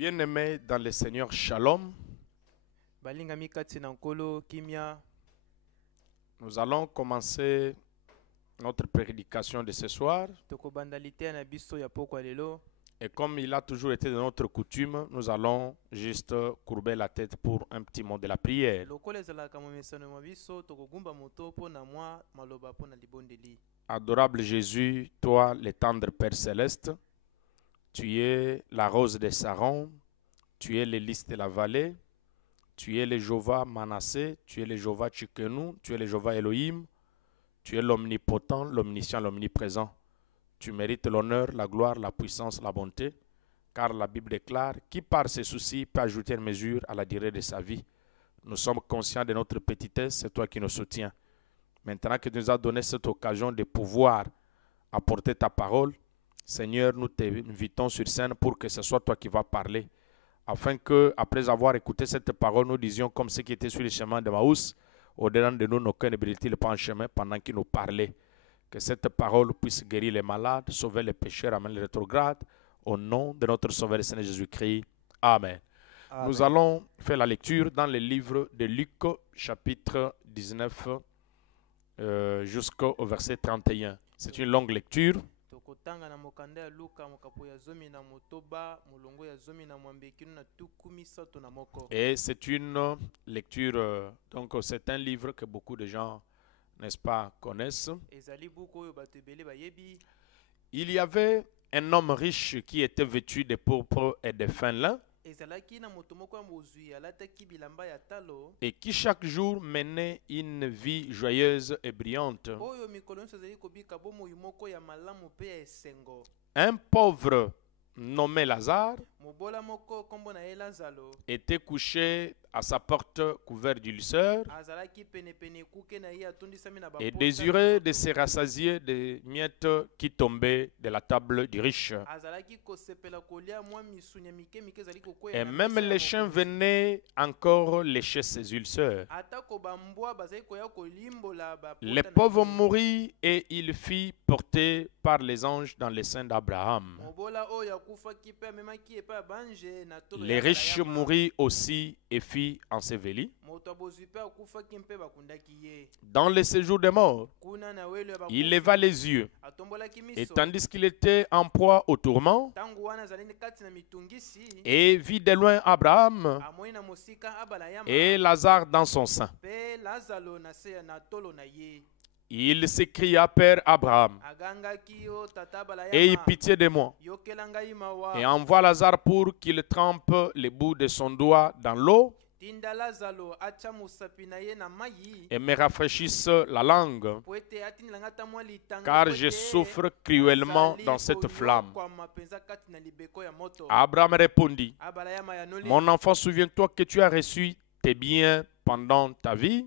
Bien-aimés dans le Seigneur, Shalom. Nous allons commencer notre prédication de ce soir. Et comme il a toujours été de notre coutume, nous allons juste courber la tête pour un petit mot de la prière. Adorable Jésus, toi, le tendre Père Céleste, tu es la rose de Saron, tu es les lys de la vallée, tu es le Jéhovah Manassé, tu es le Jéhovah Tchikenu, tu es le Jéhovah Elohim, tu es l'omnipotent, l'omniscient, l'omniprésent. Tu mérites l'honneur, la gloire, la puissance, la bonté, car la Bible déclare « Qui par ses soucis peut ajouter une mesure à la durée de sa vie ?» Nous sommes conscients de notre petitesse, c'est toi qui nous soutiens. Maintenant que tu nous as donné cette occasion de pouvoir apporter ta parole, Seigneur, nous t'invitons sur scène pour que ce soit toi qui vas parler, afin que, après avoir écouté cette parole, nous disions comme ceux qui étaient sur le chemin de Maús, au-dedans de nous, nos cœurs ne brillent-ils pas en chemin pendant qu'il nous parlait. Que cette parole puisse guérir les malades, sauver les pécheurs, amener les rétrogrades, au nom de notre Sauveur Seigneur Jésus-Christ. Amen. Amen. Nous allons faire la lecture dans le livre de Luc, chapitre 19, jusqu'au verset 31. C'est une longue lecture. Et c'est une lecture, donc c'est un livre que beaucoup de gens, n'est-ce pas, connaissent. Il y avait un homme riche qui était vêtu de pourpre et de fin lin et qui chaque jour menait une vie joyeuse et brillante. Un pauvre nommé Lazare était couché à sa porte couvert d'ulcères et désirait de se rassasier des miettes qui tombaient de la table du riche. Et même les chiens venaient encore lécher ses ulcères. Le pauvre mourut et il fut porté par les anges dans les seins d'Abraham. Les riches mourut aussi et furent ensevelis. Dans le séjour des morts, il leva les yeux, et tandis qu'il était en proie au tourment, et vit de loin Abraham et Lazare dans son sein. Il s'écria, Père Abraham, aie pitié de moi, et envoie Lazare pour qu'il trempe les bouts de son doigt dans l'eau et me rafraîchisse la langue, car je souffre cruellement dans cette flamme. Abraham répondit, mon enfant, souviens-toi que tu as reçu tes biens pendant ta vie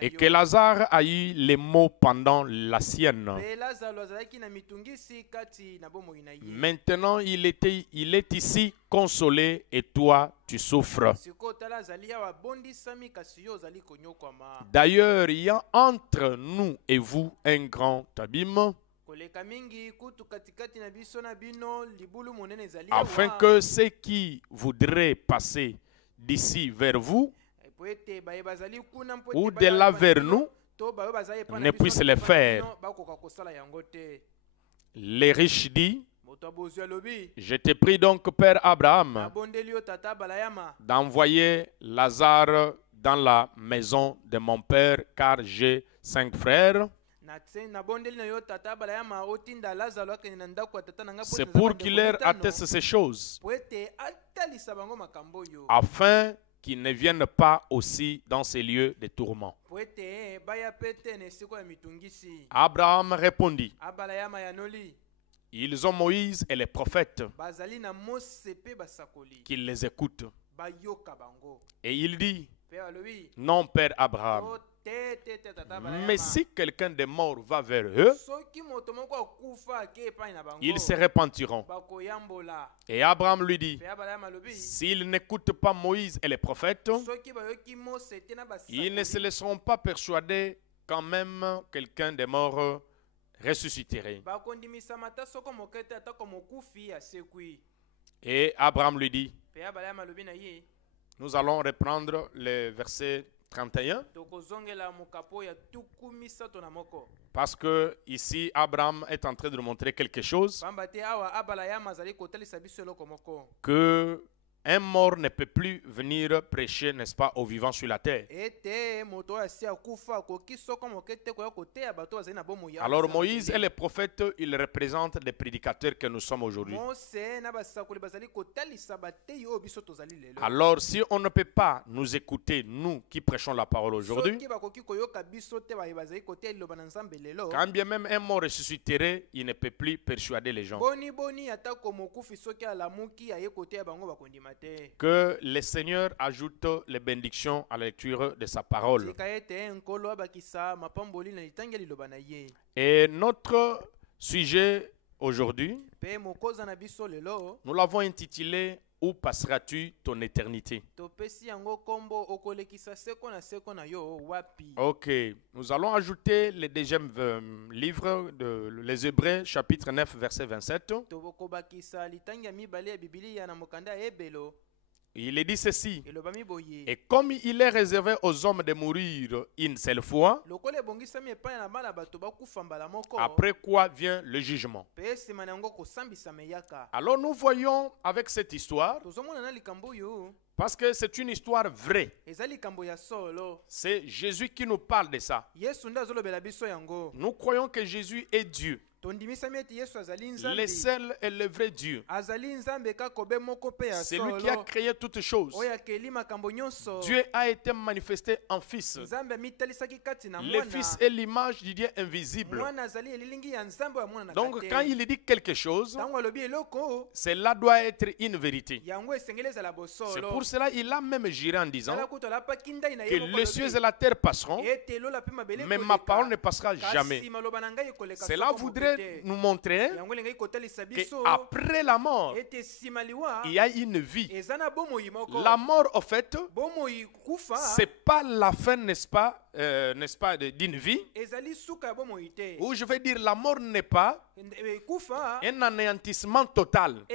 et que Lazare a eu les maux pendant la sienne. Maintenant, il est ici consolé et toi, tu souffres. D'ailleurs, il y a entre nous et vous un grand abîme, afin que ceux qui voudraient passer d'ici vers vous ou de là vers nous ne puissent le faire. Les riches disent, je te prie donc, Père Abraham, d'envoyer Lazare dans la maison de mon père, car j'ai 5 frères. C'est pour qu'il leur atteste ces choses, afin qu'ils ne viennent pas aussi dans ces lieux de tourment. Abraham répondit, ils ont Moïse et les prophètes, qu'ils les écoutent. Et il dit, non, Père Abraham, mais si quelqu'un de mort va vers eux, ils se repentiront. Et Abraham lui dit, s'ils n'écoutent pas Moïse et les prophètes, ils ne se laisseront pas persuader quand même quelqu'un de mort ressusciterai. bakondimisa mata soko mokete atako mokufi asekwi. Et Abraham lui dit, Pe abala malobi na ye nous allons reprendre le verset 31, tokozongela mokapo ya tuku misato na moko. parce que ici Abraham est en train de nous montrer quelque chose, Pamba te awa abala ya mazali kotalisa biso eloko moko. que un mort ne peut plus venir prêcher, n'est-ce pas, aux vivants sur la terre. Ete moto asi akufa koki soko mokete koya koteya bato bazali na bomo ya. Alors Moïse et les prophètes, ils représentent les prédicateurs que nous sommes aujourd'hui. Mose na basakoli bazali kotalisa bateyi oyo biso tozali lelo. Alors si on ne peut pas nous écouter, nous qui prêchons la parole aujourd'hui, Soki bakoki koyoka biso te bazali koteya liloba na Nzambe lelo. quand bien même un mort ressusciterait, il ne peut plus persuader les gens. Boni atako mokufi soki alamuki aye koteya bango bakondima. Que le Seigneur ajoute les bénédictions à la lecture de sa parole. Et notre sujet aujourd'hui, nous l'avons intitulé « Où passeras-tu ton éternité ?» Ok, nous allons ajouter le deuxième livre de les Hébreux, chapitre 9, verset 27. Il est dit ceci: et comme il est réservé aux hommes de mourir une seule fois, après quoi vient le jugement. Alors nous voyons avec cette histoire, parce que c'est une histoire vraie, c'est Jésus qui nous parle de ça. Nous croyons que Jésus est Dieu, le seul et le vrai Dieu. C'est lui qui a créé toutes choses. Dieu a été manifesté en Fils. Le Fils est l'image du Dieu invisible. Donc quand il dit quelque chose, cela doit être une vérité. C'est pour cela qu'il a même juré en disant que les cieux et la terre passeront, mais ma parole ne passera jamais. Cela voudrait nous montrer qu'après la mort, il y a une vie. La mort, en fait, c'est pas la fin, n'est-ce pas, d'une vie. Ou je vais dire, la mort n'est pas un anéantissement total.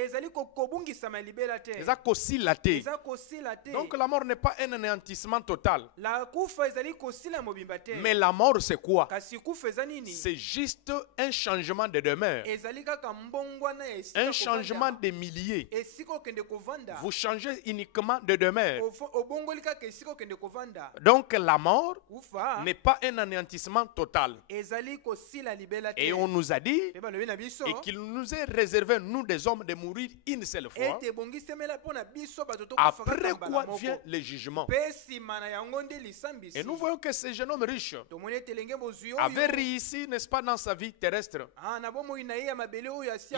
Donc la mort n'est pas un anéantissement total. Mais la mort, c'est quoi? C'est juste un changement de demeure, un changement de milieu. Vous changez uniquement de demeure. Donc la mort n'est pas un anéantissement total. Et on nous a dit et qu'il nous est réservé, nous des hommes, de mourir une seule fois. Après quoi vient le jugement. Et nous voyons que ce jeune homme riche avait réussi, n'est-ce pas, dans sa vie terrestre.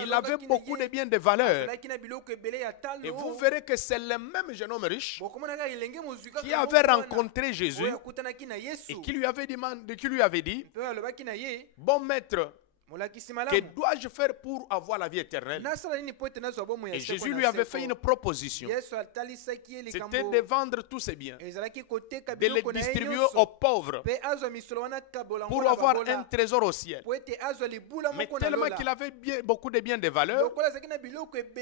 Il avait beaucoup de biens de valeur. Et vous verrez que c'est le même jeune homme riche qui avait rencontré Jésus et qui lui avait dit, bon maître, que dois-je faire pour avoir la vie éternelle? Et Jésus lui avait fait une proposition. C'était de vendre tous ses biens, de les distribuer aux pauvres pour avoir un trésor au ciel. Mais tellement qu'il avait beaucoup de biens de valeur,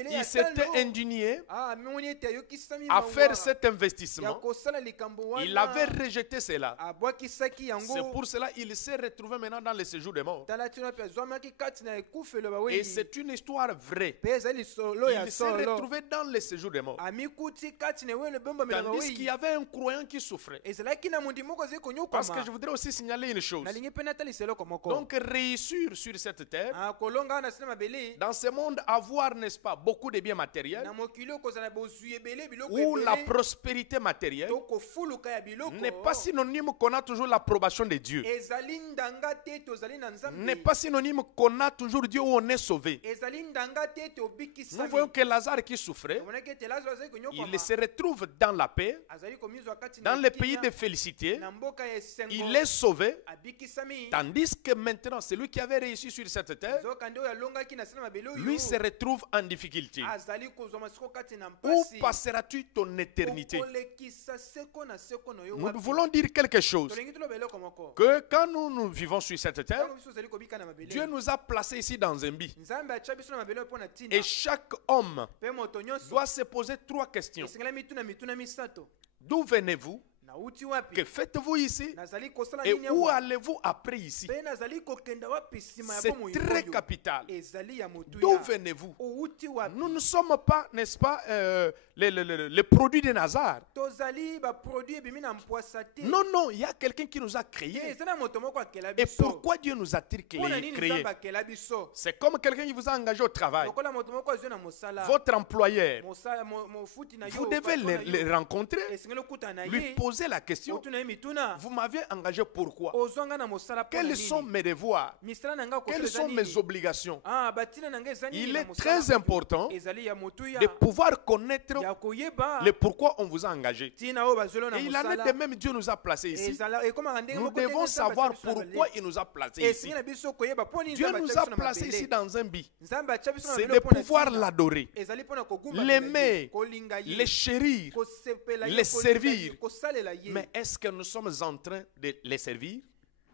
il s'était indigné à faire cet investissement. Il avait rejeté cela. C'est pour cela qu'il s'est retrouvé maintenant dans le séjour des morts. Et c'est une histoire vraie. Il s'est retrouvé dans le séjour des morts. Tandis qu'il y avait un croyant qui souffrait. Parce que je voudrais aussi signaler une chose. Donc réussir sur cette terre, dans ce monde, avoir, n'est-ce pas, beaucoup de biens matériels, ou la prospérité matérielle, n'est pas synonyme qu'on a toujours l'approbation de Dieu. N'est pas synonyme qu'on a toujours Dieu où on est sauvé. Nous voyons que Lazare qui souffrait, il se retrouve dans la paix, dans le pays de félicité, il est sauvé, tandis que maintenant celui qui avait réussi sur cette terre, lui se retrouve en difficulté. Où passeras-tu ton éternité? Nous voulons dire quelque chose, que quand nous vivons sur cette terre, Dieu Dieu nous a placés ici dans un but. nzambe atya biso na mabele mpo na Et ntina chaque homme mpe moto nyonso doit se poser 3 questions. esengeli mituna mituna misato. D'où venez-vous? Nauti Que wapi? faites-vous ici? Nazali kosala Et nini où awa? allez-vous après ici? Mpe nazali kokenda wapi nsima ya C'est bomoi très oyo? capital. Ezali ya motu D'où ya. venez-vous? Outi wapi? Nous ne sommes pas, n'est-ce pas, les produits de Nazar. Tozali baproduit ebimi na mpwasa te. Non, non, il y a quelqu'un qui nous a Ye, créés. eza na moto moko akela Et biso. pourquoi Dieu nous a-t-il Mpona nini créés? nzambe akela biso? C'est comme quelqu'un qui vous a engagé au travail. Lokola moto moko azwi na mosala. Votre employeur, Mofuti na yo. vous devez patron na yo. le rencontrer, Esengeli okutana na lui ye. poser la question. Otuna ye mituna. Vous m'avez engagé pourquoi? Ozwanga na mosala mpona Quels sont nini? mes devoirs? Misala na nga Quelles kosala eza sont mes nini? obligations? Ah, batina na nga eza nini Il na est mosala très oyo? important Ezali ya motu ya. de pouvoir connaître Ya koyeba. le pourquoi on vous a engagé. Tina oyo bazwelo na Et il en est mosala. de même, Dieu nous a placés ici. Ezala ekomaka ndenge Nous moko ndenge devons nzambe savoir atya biso na pourquoi mabele. il nous a placés ici. Esengeli na biso koyeba mpo nini Dieu nzambe nous atya a biso na placés ici mabele. dans un but. Nzambe atya biso na C'est mabele de mpo na pouvoir ntina. l'adorer, Ezali mpo na kogumba l'aimer, kolinga ye. le chérir. Kosepela ye, le kolinga servir. ye, kosalela ye. Mais est-ce que nous sommes en train de les servir?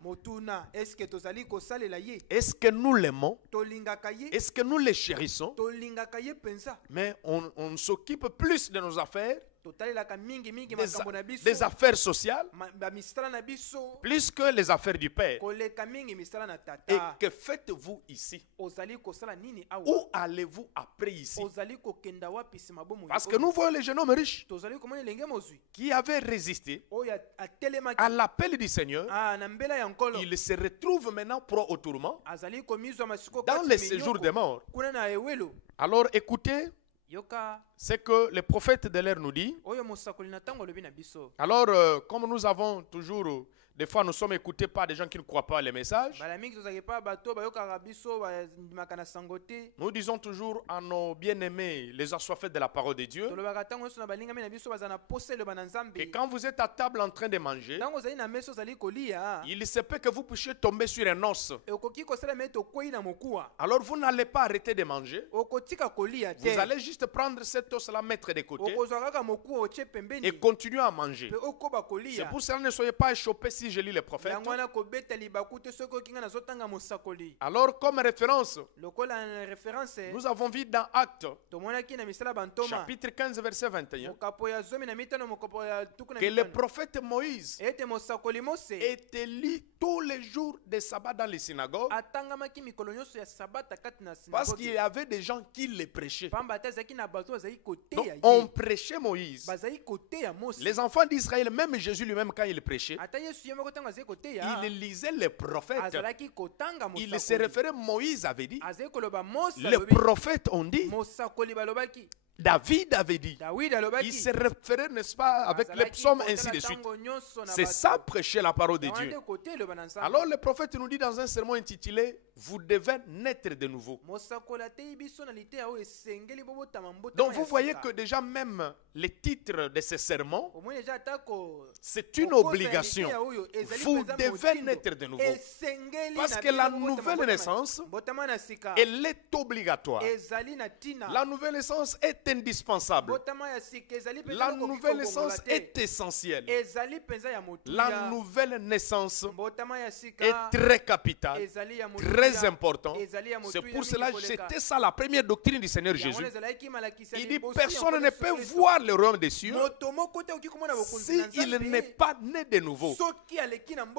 Motuna, eske tozali kosalela ye? Est-ce que nous l'aimons? Tolingaka ye? Est-ce que nous les chérissons? Tolingaka ye penza? Mais on s'occupe plus de nos affaires, Totalelaka mingi mingi des, makambo na biso. des affaires sociales, Bamisala na biso. plus que les affaires du Père. Koleka mingi misala na Et tata. que faites-vous ici? Ozali kosala nini awa? Où allez-vous après ici? Ozali kokenda wapi sima bomo? Parce que nous voyons les jeunes hommes riches tozali komona elenge mozwi qui avaient résisté oyo atelemaki à l'appel du Seigneur. na mbela ya nkolo. Ils se retrouvent maintenant pro au tourment Azali komizwa masiko dans kati le ya séjour minyoko. des morts. Kuna na ewelo. Alors écoutez Yoka ce que le prophète de l'air nous dit. oyo mosakoli na ntango olobi na biso. Alors, comme nous avons toujours, des fois nous sommes écoutés par des gens qui ne croient pas les messages, Bala mingi tozalaki pa bato bayokaka biso bandimaka na sango te. nous disons toujours à nos bien-aimés, les assoiffés de la parole de Dieu, Tolobaka ntango nyonso na balingami na biso baza na posa eloba na nzambe. que quand vous êtes à table en train de manger, Ntango ozali na mesa ozali kolia il se peut que vous puissiez tomber sur un os. okoki kosala me tokwei na mokuwa. Alors vous n'allez pas arrêter de manger, Okotika kolia vous te. allez juste prendre cet os-là, mettre de côté Okozwa kaka mokuwa otie pembeni. et continuer à manger. Pe okoba C'est kolia. pour cela ne soyez pas échopés si je lis les prophètes. Yango wana kobeta libaku te soki okinga nazotanga mosakoli. Alors comme référence, Lokola na référence nous avons vu dans Actes, tomonaki na misala bantoma chapitre 15, verset 21, mokapo ya zomi na mitano mokapo ya tuku na que le mitano prophète Moïse ete mosakoli mose est élu tous les jours de sabbat dans les synagogues atangamaki mikolo nyonso ya sabata kati na parce qu'il y sinagoge avait des gens qui le prêchaient. pamba te azalaki na bato bazali Donc koteya on ye prêchait Moïse. bazali koteya mose Les enfants d'Israël, même Jésus lui-même quand il prêchait, ata yesu ye moko ntango azali koteya il lisait les prophètes. azalaki kotanga Il se mosakoli référait, Moïse avait dit, azali koloba mose les alobi prophètes ont dit, mosakoli balobaki David avait dit. dawidi Il alobaki se référait, n'est-ce pas, avec les psaumes, ainsi de suite. C'est ça, prêcher la parole de Dieu. Alors le prophète nous dit dans un sermon intitulé « Vous devez naître de nouveau ». Donc vous voyez que déjà même les titres de ces sermons, c'est une obligation. Vous devez naître de nouveau. Parce que la nouvelle naissance, elle est obligatoire. La nouvelle naissance est indispensable. La nouvelle naissance est essentielle. La nouvelle naissance est très capitale, très importante. C'est pour cela que c'était ça la première doctrine du Seigneur Jésus. Il dit personne ne peut voir le royaume des cieux s'il n'est pas né de nouveau.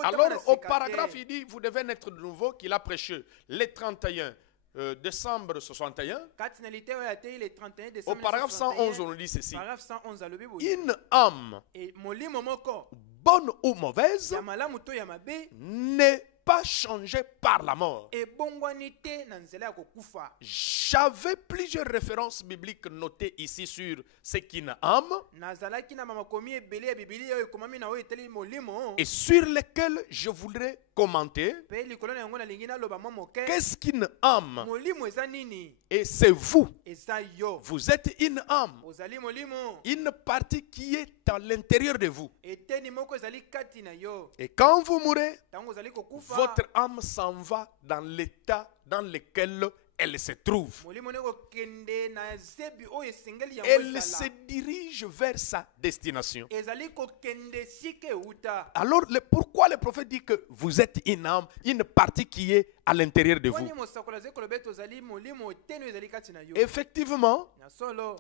Alors au paragraphe il dit vous devez naître de nouveau qu'il a prêché les 31 décembre 61. Au paragraphe 111 on nous dit ceci. Une âme bonne ou mauvaise n'est pas changé par la mort. J'avais plusieurs références bibliques notées ici sur ce qu'une âme et sur lesquelles je voudrais commenter. Qu'est-ce qu'une âme? Et c'est vous. Vous êtes une âme. Une partie qui est à l'intérieur de vous. Et quand vous mourrez, votre âme s'en va dans l'état dans lequel elle se trouve. molimo ne kokende na zebi oyo esengeli yango Elle ezala. se dirige vers sa destination. Ezali kokende sika euta. Alors, pourquoi le prophète dit que vous êtes une âme, une partie qui est à l'intérieur de vous? Poni mosakoli azali koloba ete ozali molimo eteni ezali kati na yo. Effectivement, Na solo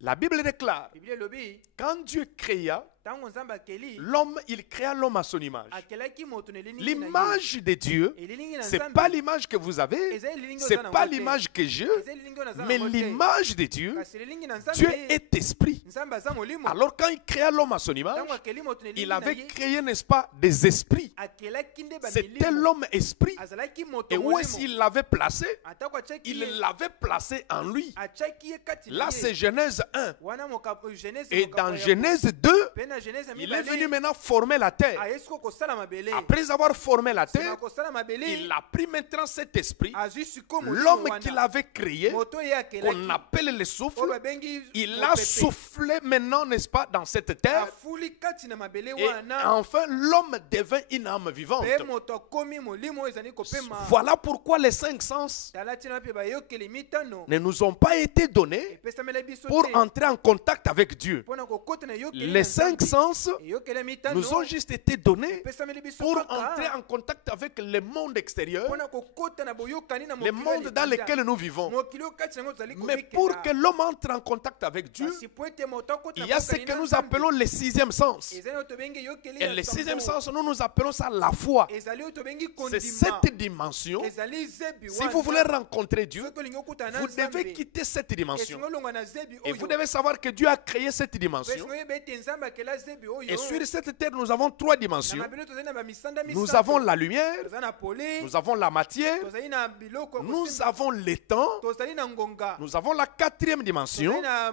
la Bible déclare, Biblia elobi quand Dieu créa ntango nzambe akeli l'homme, il créa l'homme à son image. akelaki moto na elilingi na ye. L'image de Dieu, Elilingi na c'est Nzambe, pas l'image que vous avez, eza elilingi c'est oza na pas ngo te. l'image que j'ai, Eza elilingi oyo naza mais na ngo te. l'image de Dieu. Kasi elilingi na Dieu Nzambe, est esprit. Nzambe aza molimo. Alors quand il créa l'homme à son image, Ntango akeli moto na elilingi il na avait ye, créé, n'est-ce pas, des esprits. akelaki nde C'était bamilimo. l'homme esprit. Azalaki moto Et où est-ce molimo. qu'il l'avait placé? Atako atiaki Il ye, l'avait placé en lui. atiaki ye kati na Là, ye. c'est Genèse 1. Wana Genèse Et mokapo dans ya Genèse po. 2, Pe na Genèse ya il est mibale, venu maintenant former la terre. ayesi kokosala mabele. Après avoir formé la Sima terre, kosala mabele, il a pris maintenant cet esprit, azwi sikoyo molimo l'homme wana. qu'il avait créé, Moto ye akelaki, qu'on appelle le oyo souffle. babengi Il a mopepe. soufflé maintenant, n'est-ce pas, dans cette terre. Afuli kati na mabele Et wana. enfin, l'homme devint une âme vivante. Pe moto akomi molimo oyo ezali kopema. Voilà pourquoi les 5 sens Tala tina pe bayokeli mitano. ne nous ont pas été donnés Epesamela biso pour te. entrer en contact avec Dieu. Mpona kokota na yokeli Les na 5 Nzambe. sens Eyokeli mitano. nous ont juste été donnés Epesameli biso pour kaka. entrer en contact avec le monde extérieur, Mpona kokota na boyokani na le mokili monde ya dans libanda. lequel nous vivons. Mokili oyo kati nango tozali Mais komekela. pour que l'homme entre en contact avec Dieu, Kasi po ete moto akota il na y a ce bokani que na nous Nzambe. appelons le 6e sens. Ezali oyo tobengi eyokeli Et ya le 6e sambo. sens, nous appelons ça la foi. Ezali oyo tobengi C'est kondima. cette dimension. Ezali zebi Si wana. vous voulez rencontrer Dieu, Soki olingi okutana na vous Nzambe, devez quitter cette dimension. esingo olongwa na zebi Et oyo. vous devez savoir que Dieu a créé cette Pe dimension. esingo oyeba ete Nzambe akela zebi oyo. Et sur cette terre, nous avons 3 Na dimensions. mabele tozali na bamisanda Nous misato. avons la lumière, Tozali na pole. nous avons la matière, Tozali na biloko ya nous kosimba. avons le temps, Tozali na ngonga. nous avons la 4e dimension, Tozali na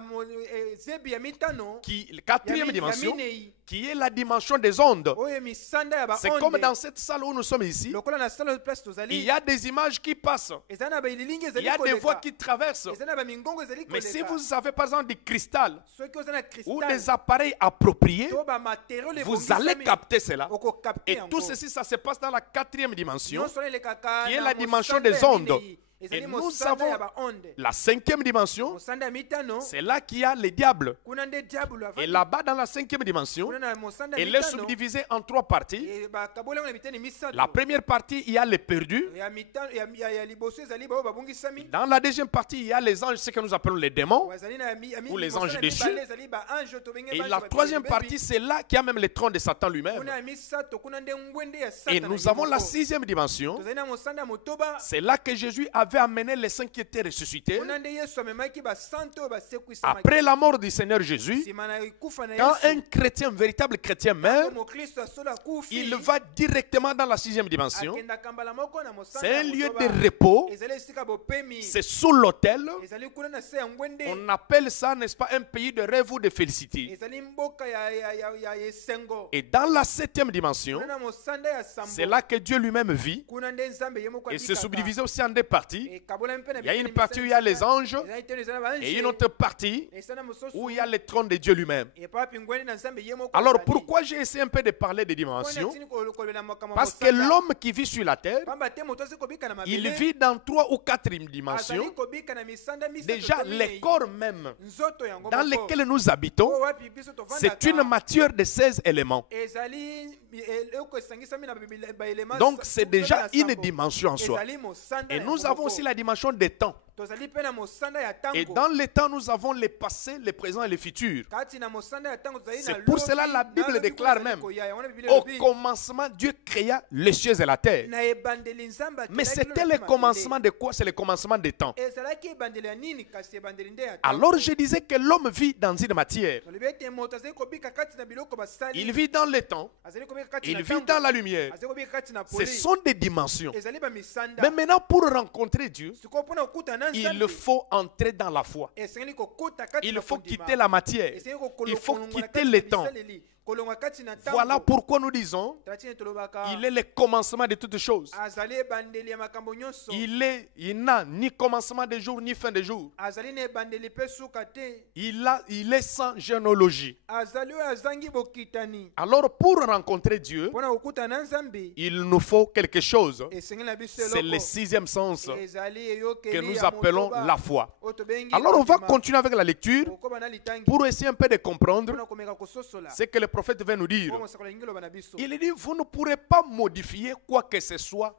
zebi ya mitano. qui, 4e Ya dimension, minei. qui est la dimension des ondes. Oyo misanda ya C'est comme baonde. dans cette salle où nous sommes ici, Lokola na sala place il tozali. y a des images qui passent, Ezali na baililingi il ezali y a des voies koleka. qui traversent. Ezali na bamingongo ezali Mais si koleka. vous avez par exemple du cristal Soki oza na ou cristal, des appareils appropriés, to bamateriau vous allez capter cela. okokapte Et yango. tout ceci, ça se passe dans la 4e dimension, Nyonso wana elekaka qui est na la dimension mosanda des ya ondes. minei. Et Ezali nous mosanda avons ya baonde. la 5e dimension. Mosanda ya mitano, C'est là qu'il y a le diable. kuna nde diablo Et avandi. là-bas, dans la 5e dimension, Kuna na mosanda ya elle est mitano, subdivisée en 3 parties. bakaboli yango na biteni misato. La première partie, il y a les perdus. Ya mitano- ya liboso ezali baoyo babongisami. Dans la deuxième partie, il y a les anges, ce que nous appelons les démons. Bazali na Ou les liboso anges na déchus. mibale ezali baange tobenge Et bange la bato troisième bebebi. partie, c'est là qu'il y a même le trône de Satan lui-même. Kuna ya misato, kuna nde ngwende ya Et Satana nous ye avons la moko. 6e dimension. Tozali na mosanda ya motoba. C'est là que Jésus avait amené les saints qui étaient ressuscités. Kuna nde Yesu amemaki basanto oyo basekwisamaki. Après la mort du Seigneur Jésus, Nsima na ekufa na quand Yesu, un chrétien, un véritable chrétien meurt, mokristo asolo akufi, il va directement dans la 6e dimension. akendaka mbala moko na mosanda C'est ya un lieu motoba. de repos. Ezali esika bopemi. C'est sous l'autel. Ezali kuna na se ya ngwende. On appelle ça, n'est-ce pas, un pays de rêve ou de félicité. Ezali mboka ya esengo. Et dans la 7e dimension, Kuna na mosanda ya sambo. c'est là que Dieu lui-même vit. Kuna nde Nzambe ye moko Et c'est abikaka. subdivisé aussi en 2 parties. Ekabolami mpe na Il y a une biteni partie où il y misala a les misala. anges Ezali teno ezali na baange. et une autre partie Esana mosusu. où il y a le trône de Dieu lui-même. Epa wapi ngwende na Nzambe ye moko Alors azali. pourquoi j'ai essayé un peu de parler des Mpona dimensions? tini kolobela makambo ya Parce que mosanda. l'homme qui vit sur la terre, Pamba te moto azi kobika na mabele. il vit dans 3 ou 4 Azali dimensions. kobika na misanda misato Déjà, to les minei. corps même Nzoto yango dans moko. lesquels nous habitons, Oyo wapi biso c'est tovandaka. une matière de 16 éléments. Ezali eloko esangisami na baelema. Donc c'est déjà une dimension en soi. Ezali mosanda Et yango nous avons moko. aussi la dimension des temps. Tozali pe na mosanda ya Et tango. dans les temps, nous avons le passé, le présent et le futur. Kati na mosanda ya tango tozali na C'est pour lobi, cela la na Bible lobi déclare kozali même, koya. Yango na Biblia au elobi, commencement, Dieu créa les cieux et la terre. na ebandeli Nzambe Mais akelaki c'était lobi le na commencement de quoi? C'est le commencement des temps. mabele. Ezalaki ebandeli ya nini kasi ebandeli nde ya tango. Alors je disais que l'homme vit dans une matière. Tolobi ete moto azali kobika kati na biloko basali. Il vit dans le temps, Azali kobika kati il na vit tango. dans la lumière. Azali kobika kati na Ce poli. sont des dimensions. Ezali bamisanda. Mais maintenant, pour rencontrer Dieu, Sikoyo mpona kokutana na il Nzambe, faut entrer dans la foi. esengeli kokuta kati Il na faut kondima. quitter la matière. Esengeli kokolo- Il faut kolongwa na quitter kati le na temps. bisaleli. kolongwa kati na ntango. Voilà pourquoi nous disons, Tala tina tolobaka, il est le commencement de toutes choses. azali ebandeli ya makambo nyonso. Il n'a ni commencement de jour ni fin de jour. Azali na ebandeli mpe suka te. Il est sans généalogie. Azali oyo azangi bokitani. Alors pour rencontrer Dieu, Mpona kokutana na Nzambe, il nous faut quelque chose. esengeli na biso C'est le eloko. 6e sens Ezali eyokeli que nous ya appelons motoba. la foi. Oyo tobengi Alors on va kondima. continuer avec la lecture Kokoba na litangi. pour essayer un peu de comprendre Mpona komeka kososola. ce que le prophète veut nous dire. Oyo mosakoli alingi loba na biso. Il dit, vous ne pourrez pas modifier quoi que ce soit,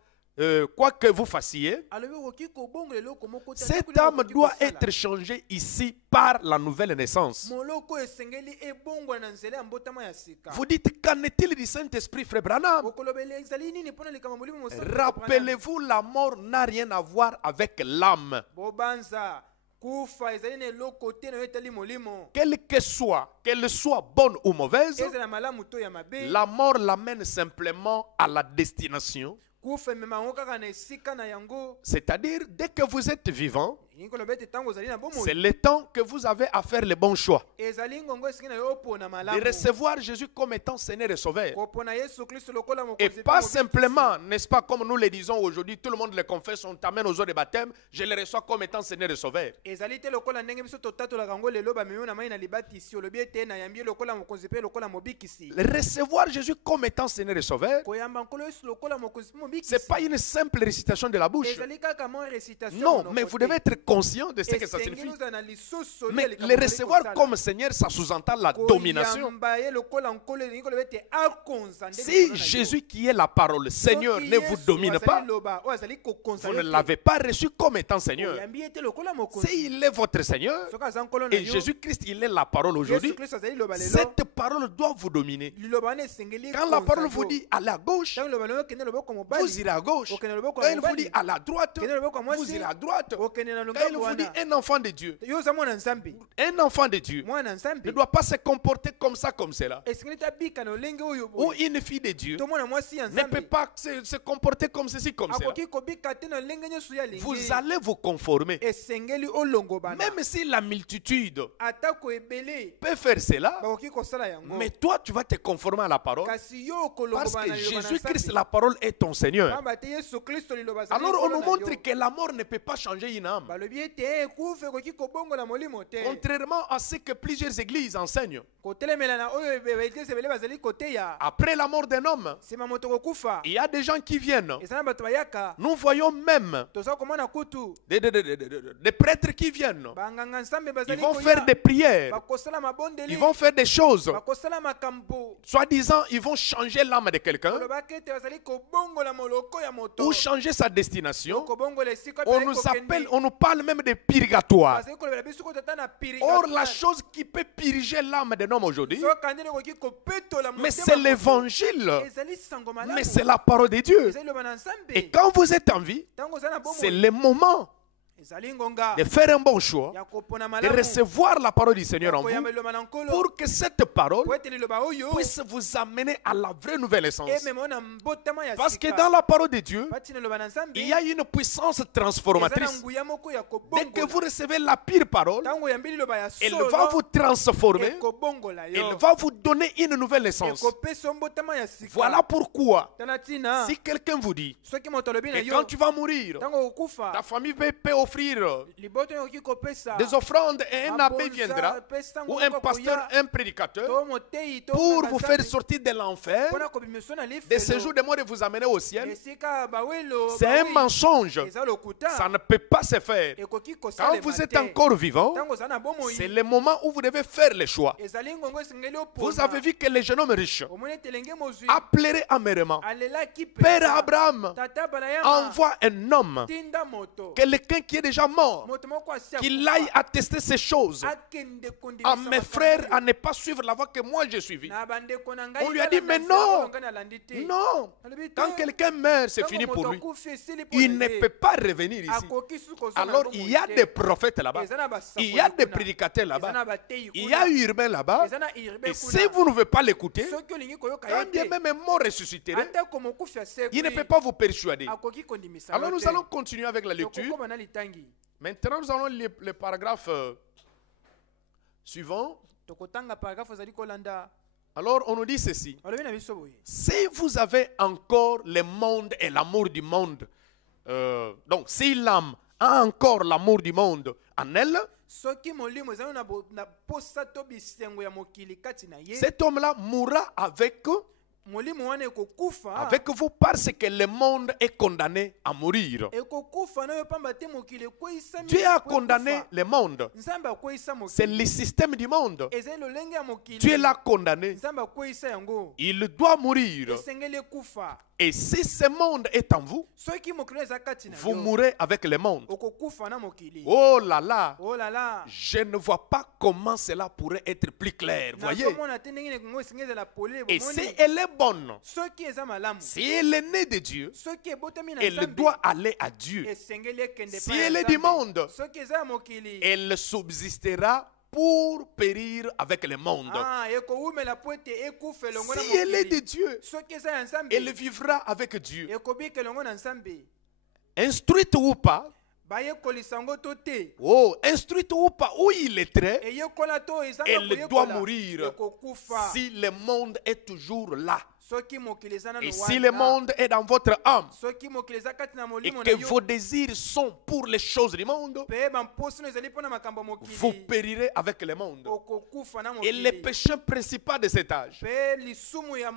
quoi que vous fassiez. Alobi okoki kobongola eloko moko te, Cette ndeko âme okoki doit kosala. être changée ici par la nouvelle naissance. Moloko esengeli ebongwa na nzela ya mbotama ya sika. Vous dites, qu'en est-il du Saint-Esprit, frère Branham? Okolobela ezali nini mpona likambo molimo mosantu? Rappelez-vous, la mort n'a rien à voir avec l'âme. Bobanza kufa ezali na eloko te na yo etali molimo. Qu'elle soit bonne ou mauvaise, Ezala malamu to ya mabe. la mort l'amène simplement à la destination. Kufa emema yango kaka na esika na yango. C'est-à-dire, dès que vous êtes vivant, Elingi koloba ete ntango ozali na bomoi. c'est le temps que vous avez à faire le bon choix. Ezali ngongo esengeli na yo opona De malamu. recevoir Jésus comme étant Seigneur et Sauveur. Kopona Yesu Kristo lokola mokonzi Et mpe pas mobikisi. simplement, n'est-ce pas, comme nous le disons aujourd'hui, tout le monde le confesse, on t'amène aux eaux de baptême, je le reçois comme étant Seigneur et Sauveur. Ezali te lokola ndenge biso totatolaka yango lelo bamemi na mai na libatisi olobi ete nayambi ye lokola mokonzi mpe lokola mobikisi. Recevoir Jésus comme étant Seigneur et Sauveur, Koyamba nkolo Yesu lokola mokonzi mpe mobikisi. c'est pas une simple récitation de la bouche. Ezali kaka mwa récitation Non, monoko mais vous te. devez être conscient de ce que ça Esengeli signifie. ozala na lisusu Mais likambo le ezali recevoir kosala. comme Seigneur, ça sous-entend la domination. Koyamba ye lokola nkolo elingi koloba ete akonza nde Si likolo na yo. Jésus qui est la parole, Seigneur, Soki ne vous Yesu domine azali pas, loba, oyo azali kokonza vous yo ne te. l'avez pas reçu comme étant Seigneur. Oyambi ye te lokola mokonzi. S'il est votre Seigneur, Soki aza nkolo na et yo, Jésus-Christ, il est la parole aujourd'hui, Yesu Kristo azali loba lelo. cette parole doit vous dominer. Liloba wana esengeli Quand la ekonza parole yo. vous dit à la gauche, Ntango liloba lelo okende loboko mobali. vous irez à gauche. Okende loboko Quand ya il vous mobali. dit à la droite, Okende loboko ya vous mwasi. irez à droite. Okende na Quand il longabo vous dit wana. un enfant de Dieu, Yo oza mwana nzambe. un enfant de Dieu Mwana ne nzambe. doit pas se comporter comme ça, comme cela. Esengeli tabika na olenge oyo Ou boye. une fille de Dieu To mwana mwasi ya ne peut nzambe. pas se comporter comme ceci, comme cela. Akoki kobika te na olenge nyonso ya lenge. Vous allez vous conformer. Esengeli olongo bana. Même si la multitude Atako ebele. peut faire cela, Bakoki kosala yango. mais toi, tu vas te conformer à la parole. Kasi yo okolongo Parce bana que na liloba na Jésus-Christ, Nzambe. la parole, est ton Seigneur. Pamba te Yesu Kristo liloba azali Alors on nkolo nous na montre yo. que la mort ne peut pas changer une âme. Balobi ete kufa ekoki kobongola molimo te. Contrairement à ce que plusieurs églises enseignent. Kotelemela na oyo baeglise ebele bazali koteya. Après la mort d'un homme, Nsima moto kokufa. il y a des gens qui viennent. Eza na bato bayaka. Nous voyons même Toza komona kutu. des prêtres qui viennent. Banganga nzambe Ils bazali vont koya. faire des prières. Bakosala mabondeli. Ils vont faire des choses. Bakosala makambo. Soi-disant, ils vont changer l'âme de quelqu'un Kolobaka ete bazali kobongola moloko ya moto. ou changer sa destination. Kobongola esika On bazali nous kokendi. appelle, on nous parle même de purgatoire. Bazali kolobela biso kotata na Or, purigatoire. la chose qui peut purger l'âme d'un homme aujourd'hui, Soka nde ekoki kopetola mais motema c'est moto. l'évangile. Ezali sango malamu. Mais c'est la parole de Dieu. Ezali loba na nzambe. Et quand vous êtes en vie, Ntango oza na bomoi. c'est le moment Ezali ngonga. de faire un bon choix, Ya kopona de malamu. recevoir la parole du Seigneur en Koyamba vous, liloba na nkolo. pour que cette parole Po ete liloba oyo. puisse vous amener à la vraie nouvelle essence. Emema na mbotama ya Parce que sika. dans la parole de Dieu, Pati na liloba na nzambe. il y a une puissance Eza na transformatrice. nguya moko ya Dès que vous kobongola. recevez la pure parole, Ntango yambi liloba ya elle solo. va vous transformer, Ekobongola yo. elle va vous donner une nouvelle essence. Ekopesa mbotama ya sika. Voilà pourquoi, Tana tina. si quelqu'un vous dit Soki moto alobi na que yo. quand tu vas mourir, Ntango okufa. ta famille peut offrir Liboto yoki kopesa. des offrandes et un abbé Mabonza, viendra, pesa ou ngo un kokoya. pasteur, un prédicateur, To motei, to pour nganga vous faire nzambe. sortir de l'enfer, Mpona kobimisa na de lifelo. ce jour de mort et vous amener au ciel. Esika bawelo, C'est un bawi. mensonge. Eza lokuta. Ça ne peut pas se faire. Ekoki Quand kosalema vous êtes te. encore vivant, Ntango oza na bomoi. c'est le moment où vous devez faire le choix. Ezali ngongo esengeli opona. Vous avez vu que le jeune homme riche Omoni ete elenge mozwi. a pleuré amèrement. Alelaki Père penza. Abraham, Tata Abrahama. envoie un homme, Tinda moto. quelqu'un qui est déjà mort, Moto moko asi qu'il akufa. aille attester ces choses Akende kondimisa à mes makambo frères oyo. à ne pas suivre la voie que moi j'ai suivie. Na bandeko na ngai On lui a kala dit, na mais nzela non, oyo ngai nalandi te. non. Alobi te, Quand quelqu'un meurt, c'est ntango fini pour moto lui. akufi, esili mpo Il na ne ye. peut pas revenir ici. Akoki suki kozwa na Alors bomoi il y a te. des prophètes là-bas. Eza na basakoli Il y a des kuna. prédicateurs Eza na là-bas. bateyi Il y kuna. a urbain là-bas. Eza na irbe Et kuna. si vous ne voulez pas l'écouter, Soki olingi koyoka quand ye bien te, même un mort ressusciterait, atako mokufi asekwi, il ne peut pas vous persuader. akoki kondimisa Alors yo nous te. allons continuer avec la lecture. Tokokoma na litangi. Maintenant nous allons lire le paragraphe suivant. Tokotanga paragraphe ozali kolanda. Alors on nous dit ceci. olobi na biso boye Si vous avez encore le monde et l'amour du monde, donc si l'âme a encore l'amour du monde en elle, soki molimo ezali na posa to bisengo ya mokili kati na ye cet homme-là mourra avec molimo wana ekokufa vous parce que le monde est condamné à mourir. ekokufa na yo pamba te mokili ekweyisa Dieu a condamné le monde. nzambe akweyisa C'est mokili le système du monde. ezali lolenge ya mokili Dieu l'a condamné. nzambe akweyisa yango Il doit mourir. esengeli ekufa Et si ce monde est en vous, soki mokili eza kati na vous yo mourrez avec le monde. okokufa na mokili Oh là là, oh là là je ne vois pas comment cela pourrait être plus clair. Voyez. nazomona te ndenge nini esengeli ezala polele Et si bomoni elle est bonne, soki eza malamu si elle est née de Dieu, soki ebotami na elle nzambe doit aller à Dieu. esengeli ekende Si epai ya elle est du Nzambe. monde, soki eza ya mokili elle subsistera pour périr avec le monde. ekowumela po ete ekufa elongo na Si elle est de mokili Dieu, soki eza ya nzambe elle vivra avec Dieu. ekobika elongo na nzambe Instruite ou pas, bayekolisa yango to te oh, instruite ou pas, ou illettrée, eyekola to ezanga elle doit koyekola mourir ekokufa si le monde est toujours là. soki mokili eza nano Et si le monde est dans votre âme soki mokili eza kati na et molimo na que yo vos désirs sont pour les choses du monde, mpe bamposi no ezali mpo na makambo ya vous mokili périrez avec le monde. okokufa na Et le mokili péché principal de cet âge, mpe lisumu ya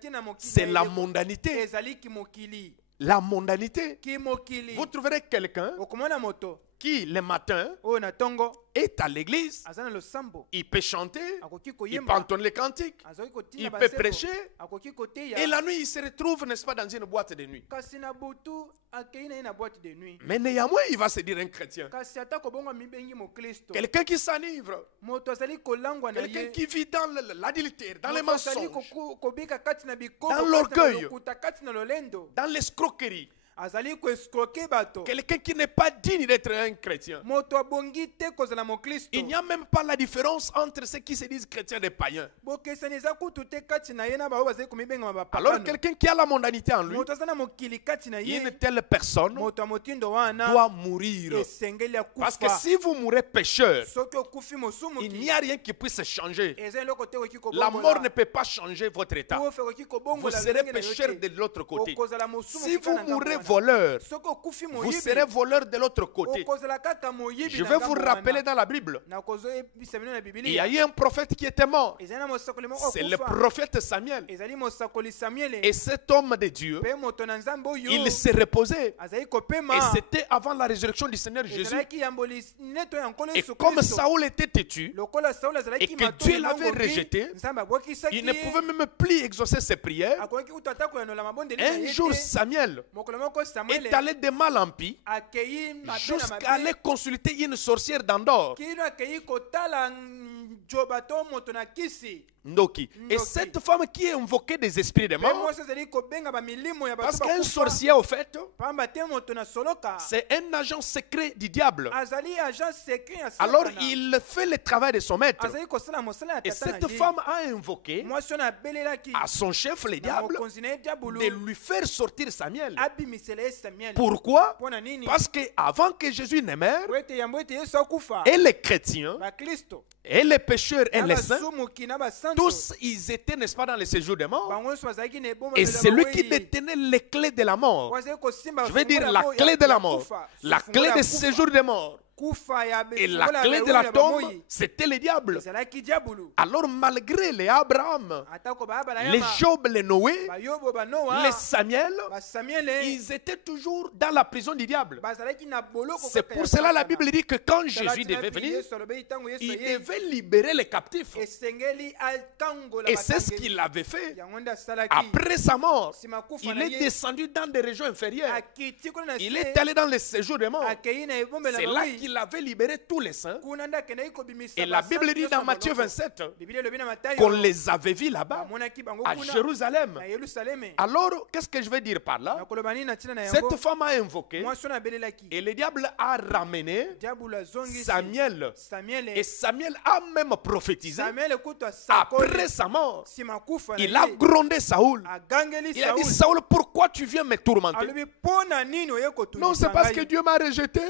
tina mokili c'est la mondanité. ezali kimokili La mondanité. kimokili Vous trouverez quelqu'un okomona moto qui, le matin, oyo na ntongo est à l'église, aza na losambo il peut chanter, akoki il koyemba pentonne les cantiques, azoki il kotinda peut banzembo prêcher, akoki et koteya la nuit, il se retrouve, n'est-ce pas, dans une boîte de nuit. kasi na butu akei na ye na boîte de nuit Mais néanmoins, il va se dire un chrétien. kasi ata kobongwa mibengi mokristo Quelqu'un qui s'enivre, moto azali kolangwa na quelqu'un ye qui vit dans l'adultère, dans les moto azali mensonges, kobika kati na bikoko Dans kati na l'orgueil. lokuta kati na lolendo dans l'escroquerie. azali koescroke bato Quelqu'un qui n'est pas digne d'être un chrétien. moto abongi te kozala mokristo Il n'y a même pas la différence entre ceux qui se disent chrétiens et des païens. bokesani eza kutu te kati na ye na baoyo bazali komibengama Alors bapagano quelqu'un qui a la mondanité en lui, moto aza na mokili kati na ye une telle personne moto ya motindo wana doit mourir. esengeli Parce que akufa si vous mourrez pécheur, soki okufi il n'y mosumuki a rien qui puisse changer. eza eloko te okoki La mort ne peut pas changer votre état. kofe okoki Vous kobongola serez ndenge na yo pécheur te. de l'autre côté. okozala Si mosumuki vous kaka na mourrez ngambo wana. voleur, soki okufi vous moyibi serez voleur de l'autre côté. okozala kaka moyibi Je na vais ngambo vous wana. rappeler dans la Bible, nakozoyebisa bino na il y a bibilia eu un prophète qui était mort. ezali na mosakoli moko C'est le akufa prophète Samuel. ezali mosakoli samuele Et cet homme de Dieu, mpe moto na nzambe oyo il s'est reposé. azali Et kopema c'était avant la résurrection du Seigneur Jésus. ezalaki yamboli neto ya nkolo Et yesu comme kristo Saoul était têtu, lokola sauli et azalaki que Dieu l'avait rejeté, nzambe abwakisaki il ne pouvait même plus exaucer ses prières. akoki kutu ata koyanola mabondeli na Un ye jour, te. Samuel mokolo moko samuele est allé de mal en pis akei mabe na jusqu'à aller mabe consulter une sorcière d'Andorre, kino akei kotala njoba to moto na kisi Ndoki. Et Ndoki. cette femme qui invoquait des esprits de mpe mort, mwasi azali kobenga bamilimo ya parce bato qu'un bakufa sorcier, au fait, pamba te moto na soloka c'est un agent secret du diable. azali agent secret ya Alors Satana. il fait le travail de son maître. azali kosala mosala ya Et tata na cette ye. femme a invoqué mwasi oyo abelelaki à son chef, le na diable, mokonzi na ye diabulu de lui faire sortir Samuel. abimisela ye samuel Pourquoi? mpo na nini Parce qu'avant que Jésus ne meure, po ete yambo ete yesu akufa et les chrétiens, bakristo et les pécheurs, et na les saints, basumuki na basantu tous ils étaient, n'est-ce pas, dans le séjour des morts. bango nyonso bazalaki na eboma Et c'est lui qui détenait les clés de la mort. bazali kosimba Je veux dire fungulo la yango ya- clé de la ya mort, kufa. la Fungulo clé ya de kufa. séjour des morts. kufa ya Et la fungulo ya clé de baweli la ya tombe, bomoi. c'était le diable. ezalaki diabulu Alors malgré les Abraham, atako baaba na les yama Job, les Noé, bayobo banoa les Samuel, basamuele ils étaient toujours dans la prison du diable. bazalaki na boloko C'est kaka pour ya cela la Satana. Bible dit que quand Talati Jésus na devait pi venir, Yesu alobeli ntango Yesu il aye, devait libérer les captifs. esengeli akangola Et c'est ce bakangeli. qu'il avait fait. yango nde asalaki Après sa mort, nsima kufa il na est ye descendu dans des régions inférieures. akiti kuna na Il se est allé dans les séjours des morts. akei na ebombela C'est là mawei qu'il avait libéré tous les saints. kuna nde akendaki kobimisa Et la basantu Bible dit nyonso dans ya Matthieu boloko. 27 Biblia elobi na Matayo, qu'on les avait vus là-bas, bamonaki bango à kuna Jérusalem. na Yerusaleme. Alors, qu'est-ce que je veux dire par là? nakoloba nini na ntina na yango Cette femme a invoqué mwasi oyo abelelaki et le diable a ramené diabulu azongisi Samuel. samuele Et Samuel a même prophétisé samuele kutu asakoli après sa mort. nsima kufa Il na a ye grondé Saoul. agangeli Il a dit, sauli Saoul, pourquoi pourquoi tu viens me tourmenter? alobi pona nini oye kotungisa Non, c'est parce que Dieu m'a rejeté.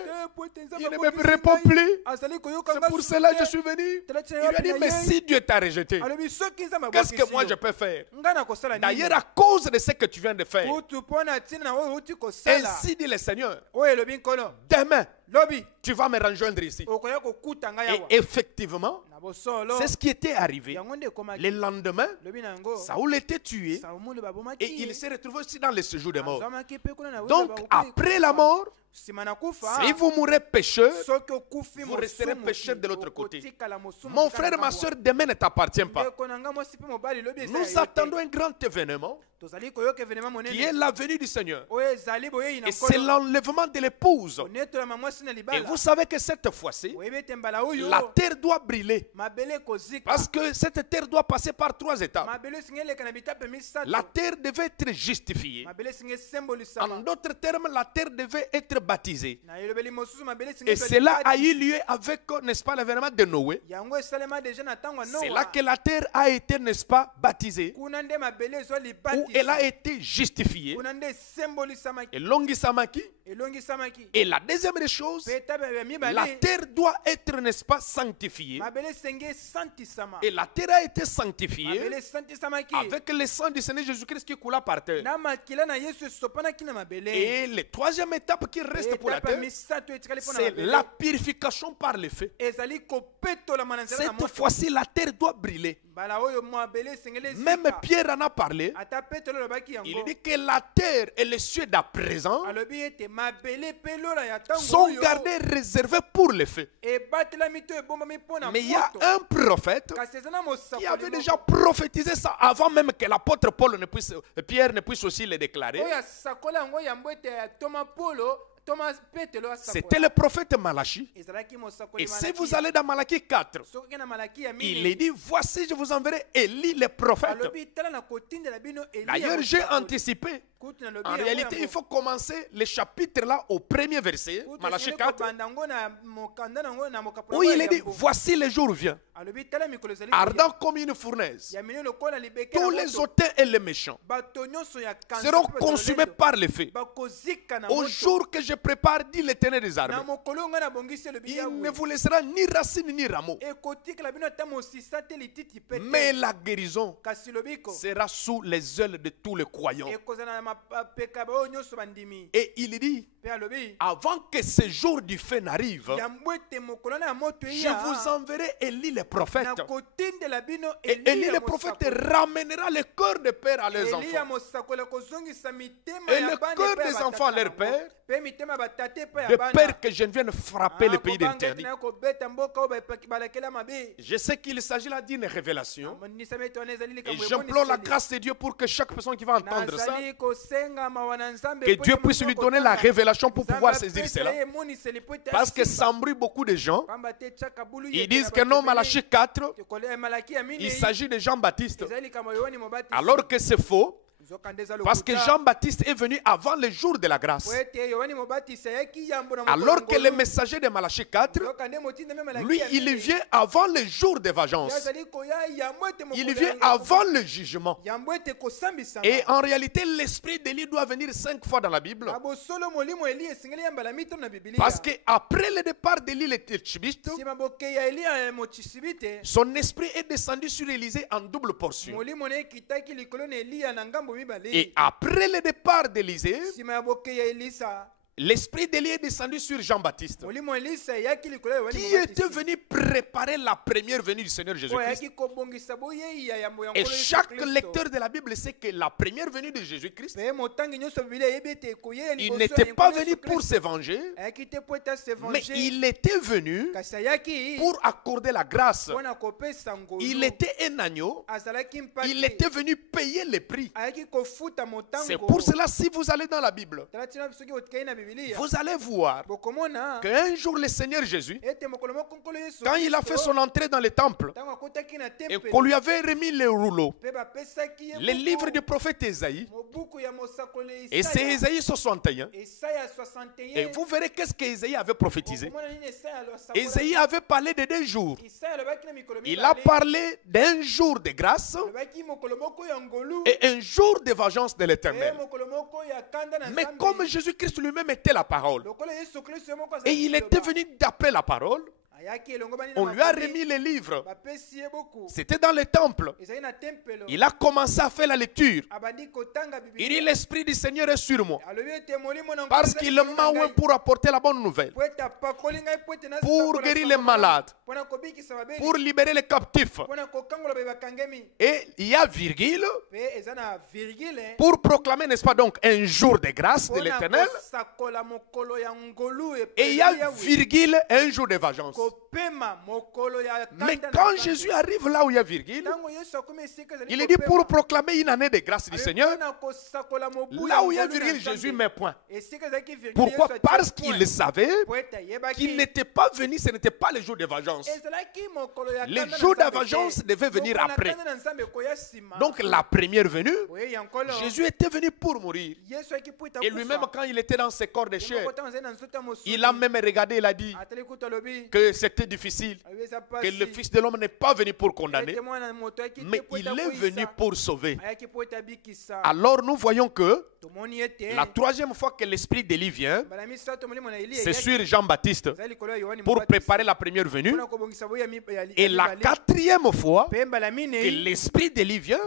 Il ne me répond plus. C'est pour cela que je suis venu. Il lui a dit, mais si Dieu t'a rejeté, alobi soki nzambe qu'est-ce que abwakisi moi yo, je peux faire? nga nakosala nini? D'ailleurs, à cause de ce que tu viens de faire, kutu mpona ntina na oyo outi kosala ainsi dit le Seigneur, oyo elobi nkolo demain, lobi tu vas me rejoindre ici. okoya kokuta ngai Et awa effectivement, na bosolo c'est ce qui était arrivé. yango nde ekomaki Le lendemain, lobi na yango Saoul était tué Samuel et babomaki il s'est retrouvé aussi dans le séjour des morts. azwamaki mpe kuna na weza Donc, bakoki après la mort, nsima na kufa si vous mourrez pécheur, soki okufi vous resterez pécheur de l'autre côté. okotikala mosumu mon frère, ma soeur, demain ne t'appartient pas. ndeko na nga mwasi mpe mobali lobi eza Nous ya yo te. attendons un grand événement tozali koyoka evenema qui est monene la venue du Seigneur. oyo ezali boyeyi na Et c'est nkolo l'enlèvement de l'épouse. onetolama mwasi na Et libala vous savez que cette fois-ci, oyebi ete mbala oyo la terre doit brûler. mabele ekozika Parce que cette terre doit passer par 3 étapes. mabele esingi eleka na bitape misato La terre devait être justifiée. mabele esingi En esembolisama d'autres termes, la terre devait être baptisée. na elobeli mosusu mabele esingi Et cela a ezwa eu lieu avec, n'est-ce pas, l'événement de Noé. yango esalema deja na ntango ya C'est là noa que la terre a été, n'est-ce pas, baptisée. kuna nde mabele ezwa Où elle a libatisa été justifiée. kuna nde esembolisamaki Et longisamaki. elongisamaki Et la deuxième des choses, mpe etape ya la mibale terre doit être, n'est-ce pas, sanctifiée. mabele esengi esantisama Et la terre a été sanctifiée mabele esantisamaki avec le sang du Seigneur Jésus-Christ qui coula par terre. na makila na yesu esopanaki na mabele Et la troisième étape qui reste pour la etape ya terre, misato etikali mpo na c'est mabele la purification par le feu. ezali kopetolama na nzela na Cette moto fois-ci, la terre doit brûler. mbala oyo mabele esengeli Même ezika Pierre en a parlé. ata petelo alobaki Il yango dit que la terre et les cieux d'à présent alobi ete mabele mpe lola ya ntango sont oyo gardés réservés pour le feu. ebatelami to ebombami mpo na Mais il y a moto un prophète kasi eza na qui avait mosakoli déjà prophétisé ça avant même que l'apôtre Paul ne puisse, Pierre ne puisse aussi le déclarer. oyo asakola yango yambo ete toma polo toma petelo C'était asakola le prophète Malachi. ezalaki mosakoli Et si vous allez dans Malachie 4, soki oke na malaki ya il est mini dit, voici je vous enverrai Élie le prophète. alobi tala na kotindela bino Eliya D'ailleurs, j'ai mosakoli. anticipé. Kutu nalobi En yango réalité, il yango. faut commencer le chapitre là au premier verset, Kutu Malachie esengeli 4, kobanda yango na mokanda nango na mokapola où oyo il ya est dit, yambo. voici le jour vient, alobi tala mikolo ezali ardent comme une fournaise. ya mini lokola libeke Tous na les moto. hautains et les méchants bato nyonso ya kanza seront mpe bato consumés lolendo, par le feu. bakozika na Au moto. jour que je prépare, dit l'Éternel des na armées, mokolo ngai nabongisi elobi il ne yawe vous laissera ni racine ni rameau, ekotikela bino ata mosisa te lititi pe mais te la guérison kasi lobiko sera sous les ailes de tous les croyants. ekozala na mapeka baoyo nyonso bandimi Et il dit, mpe alobi avant que ce jour du feu n'arrive, yambo ete mokolo na ya moto je vous enverrai Élie le prophète. nakotindela bino Et Élie le prophète ramènera le cœur des pères à leurs eliya enfants mosakoli akozongisa mitema et ya le bana cœur epai ya des batata enfants à na leur bango, père, mpe mitema ya batate epai ya de bana peur que je ne vienne frapper le pays kobanga ete d'interdit. naye kobeta mboka oyo balakela mabe Je sais qu'il s'agit là d'une révélation. monisami ete wana ezali Et likambo j'implore la eboniseli. grâce de Dieu pour que chaque personne qui va entendre ça, nazali kosenga mawa na nzambe que po Dieu ete puisse moto lui donner la akotanga. révélation pour Nzambe pouvoir saisir apesa cela. ye emoniseli po ete Parce que asimba. ça embrouille beaucoup de gens. Pamba te tiaka bulu Ils yeke disent na que bato non, ebele. Malachie 4, Tekole- malaki ya minei, il s'agit de Jean-Baptiste. ezali likambo ya Yohani Mobatisi. Alors que c'est faux, Nzokande eza parce que lokuta. Jean-Baptiste est venu avant le jour de la grâce. Po ete Yohani Mobatisi ayaki yambo na mokolo Alors que le ngolu. messager de Malachie 4, Nzokande motinda me malaki lui, ya il minei. vient avant le jour de Ye vengeance. azali koya yambo ete mokolo Il ya vient ngolu. avant le jugement. Yambo ete kosambisama. Et en réalité, l'esprit d'Élie doit venir 5 fois dans la Bible. Na bosolo molimo Eli esengeli yambala mito na Biblia. Parce qu'après le départ d'Élie le Tishbite, Sima bokeya Eli ya mochisibite. son esprit est descendu sur Élisée en double portion. Molimo na ye ekitaki likolo na Eliya na ngambo mibale. Et après le départ d'Élisée, Sima ya bokeya Elisa. l'esprit d'Élie est descendu sur Jean-Baptiste, Molimo Elisa eyaki likolo ya Yohani qui était Mobatisi. venu préparer la première venue du Seigneur Oyo Jésus-Christ. ayaki kobongisa boyeyi ya yambo ya Et nkolo Yesu chaque Kristo. lecteur de la Bible sait que la première venue de Jésus-Christ, Mpe motangi nyonso ya Biblia eyebi ete koyeya il liboso ya n'était nkolo pas Yesu venu pour Kristo. se venger, Ayaki te po ete ase mais venger. il était venu Kasi ayaki pour accorder la grâce. mpona kopesa ngolu. Il était un agneau, azalaki il mpasi. était venu payer le prix. ayaki kofuta motango. C'est pour cela, si vous allez dans la Bible, tala tina soki otikali na vous bibilia vous allez voir bokomona qu'un jour le Seigneur Jésus, ete mokolo moko nkolo yesu quand il a fait son entrée dans le temple ntango akotaki na et tempele qu'on lui avait remis les rouleaux, mpe bapesaki ye les moko livres du prophète Ésaïe, mobuku ya mosakoli et c'est Ésaïe 61, Esaya 61 et vous verrez qu'est-ce qu'Ésaïe avait prophétisé. bokomona nini Esaya alosakola Ésaïe avait parlé de 2 jours. Isaya alobaki na mikolo Il a mibale parlé d'un jour de grâce alobaki mokolo moko ya ngolu et un jour de vengeance de mpe l'Éternel. mokolo moko ya kanda na Mais Nzambe. comme Jésus-Christ lui-même était la parole, lokola yesu kristo ye moko et azalaki il était liloba, venu d'après la parole, ayaki elongo bani na on lui a makomi, remis les livres. bapesi ye boku C'était dans le temple. ezali na tempelo Il a commencé à faire la lecture. abandi kotanga Il dit, bibilia l'Esprit du Seigneur est sur moi, alobi ete molimo na parce qu'il m'a oint pour apporter la bonne nouvelle, po ete apakoli ngai po ete pour guérir les malades, mpo na kobikisa babeli pour libérer les captifs. mpo na kokangola baye bakangemi Et il y a virgule mpe eza na virgule pour proclamer, n'est-ce pas, donc un jour de grâce de mpo na l'Éternel. kosakola mokolo ya ngolu Et il y a virgule un jour de vengeance. kopema mokolo ya Mais kanda na quand Nzambe. Jésus arrive là où il y a virgule, Ntango Yesu akomi esika ezali il est dit kopema, pour proclamer une année de grâce du ale Seigneur. mpo na kosakola mobu Là ya où il y a ngolu na virgule, Nzambe. Jésus met point. Esika ezalaki virgule, Pourquoi? Yesu atie Parce point. qu'il savait Po ete ayebaki, qu'il n'était pas venu, ce n'était pas le jour de vengeance. ezalaki mokolo ya Les kanda na jours de Nzambe vengeance te. devaient venir Mokolo ya après. kanda na Nzambe ekoya nsima. Donc la première venue, Boye ya nkolo, Jésus était venu pour mourir. Yesu ayaki po ete Et akufa. lui-même, quand il était dans ses corps de Ye chair, moko ntango azali na nzoto ya mosuni, il a même regardé, il a dit atali kutu alobi, que c'était difficile, alobi eza que pasi, le Fils de l'homme n'est pas venu pour condamner, ete mwana moto ayaki te mais po ete il est akoyisa. venu pour sauver. Ayaki po ete abikisa. Alors nous voyons que Tomoni ete, la troisième fois que l'Esprit d'Élie vient, mbala misato molimo na Eli c'est eyaki, sur Jean-Baptiste ezali likolo ya Yohane pour Mobatizi. préparer la première venue. Mpona kobongisa boye ya mi- ya li- Et ya la mibale. quatrième fois Mpe mbala que minei, l'Esprit d'Élie vient,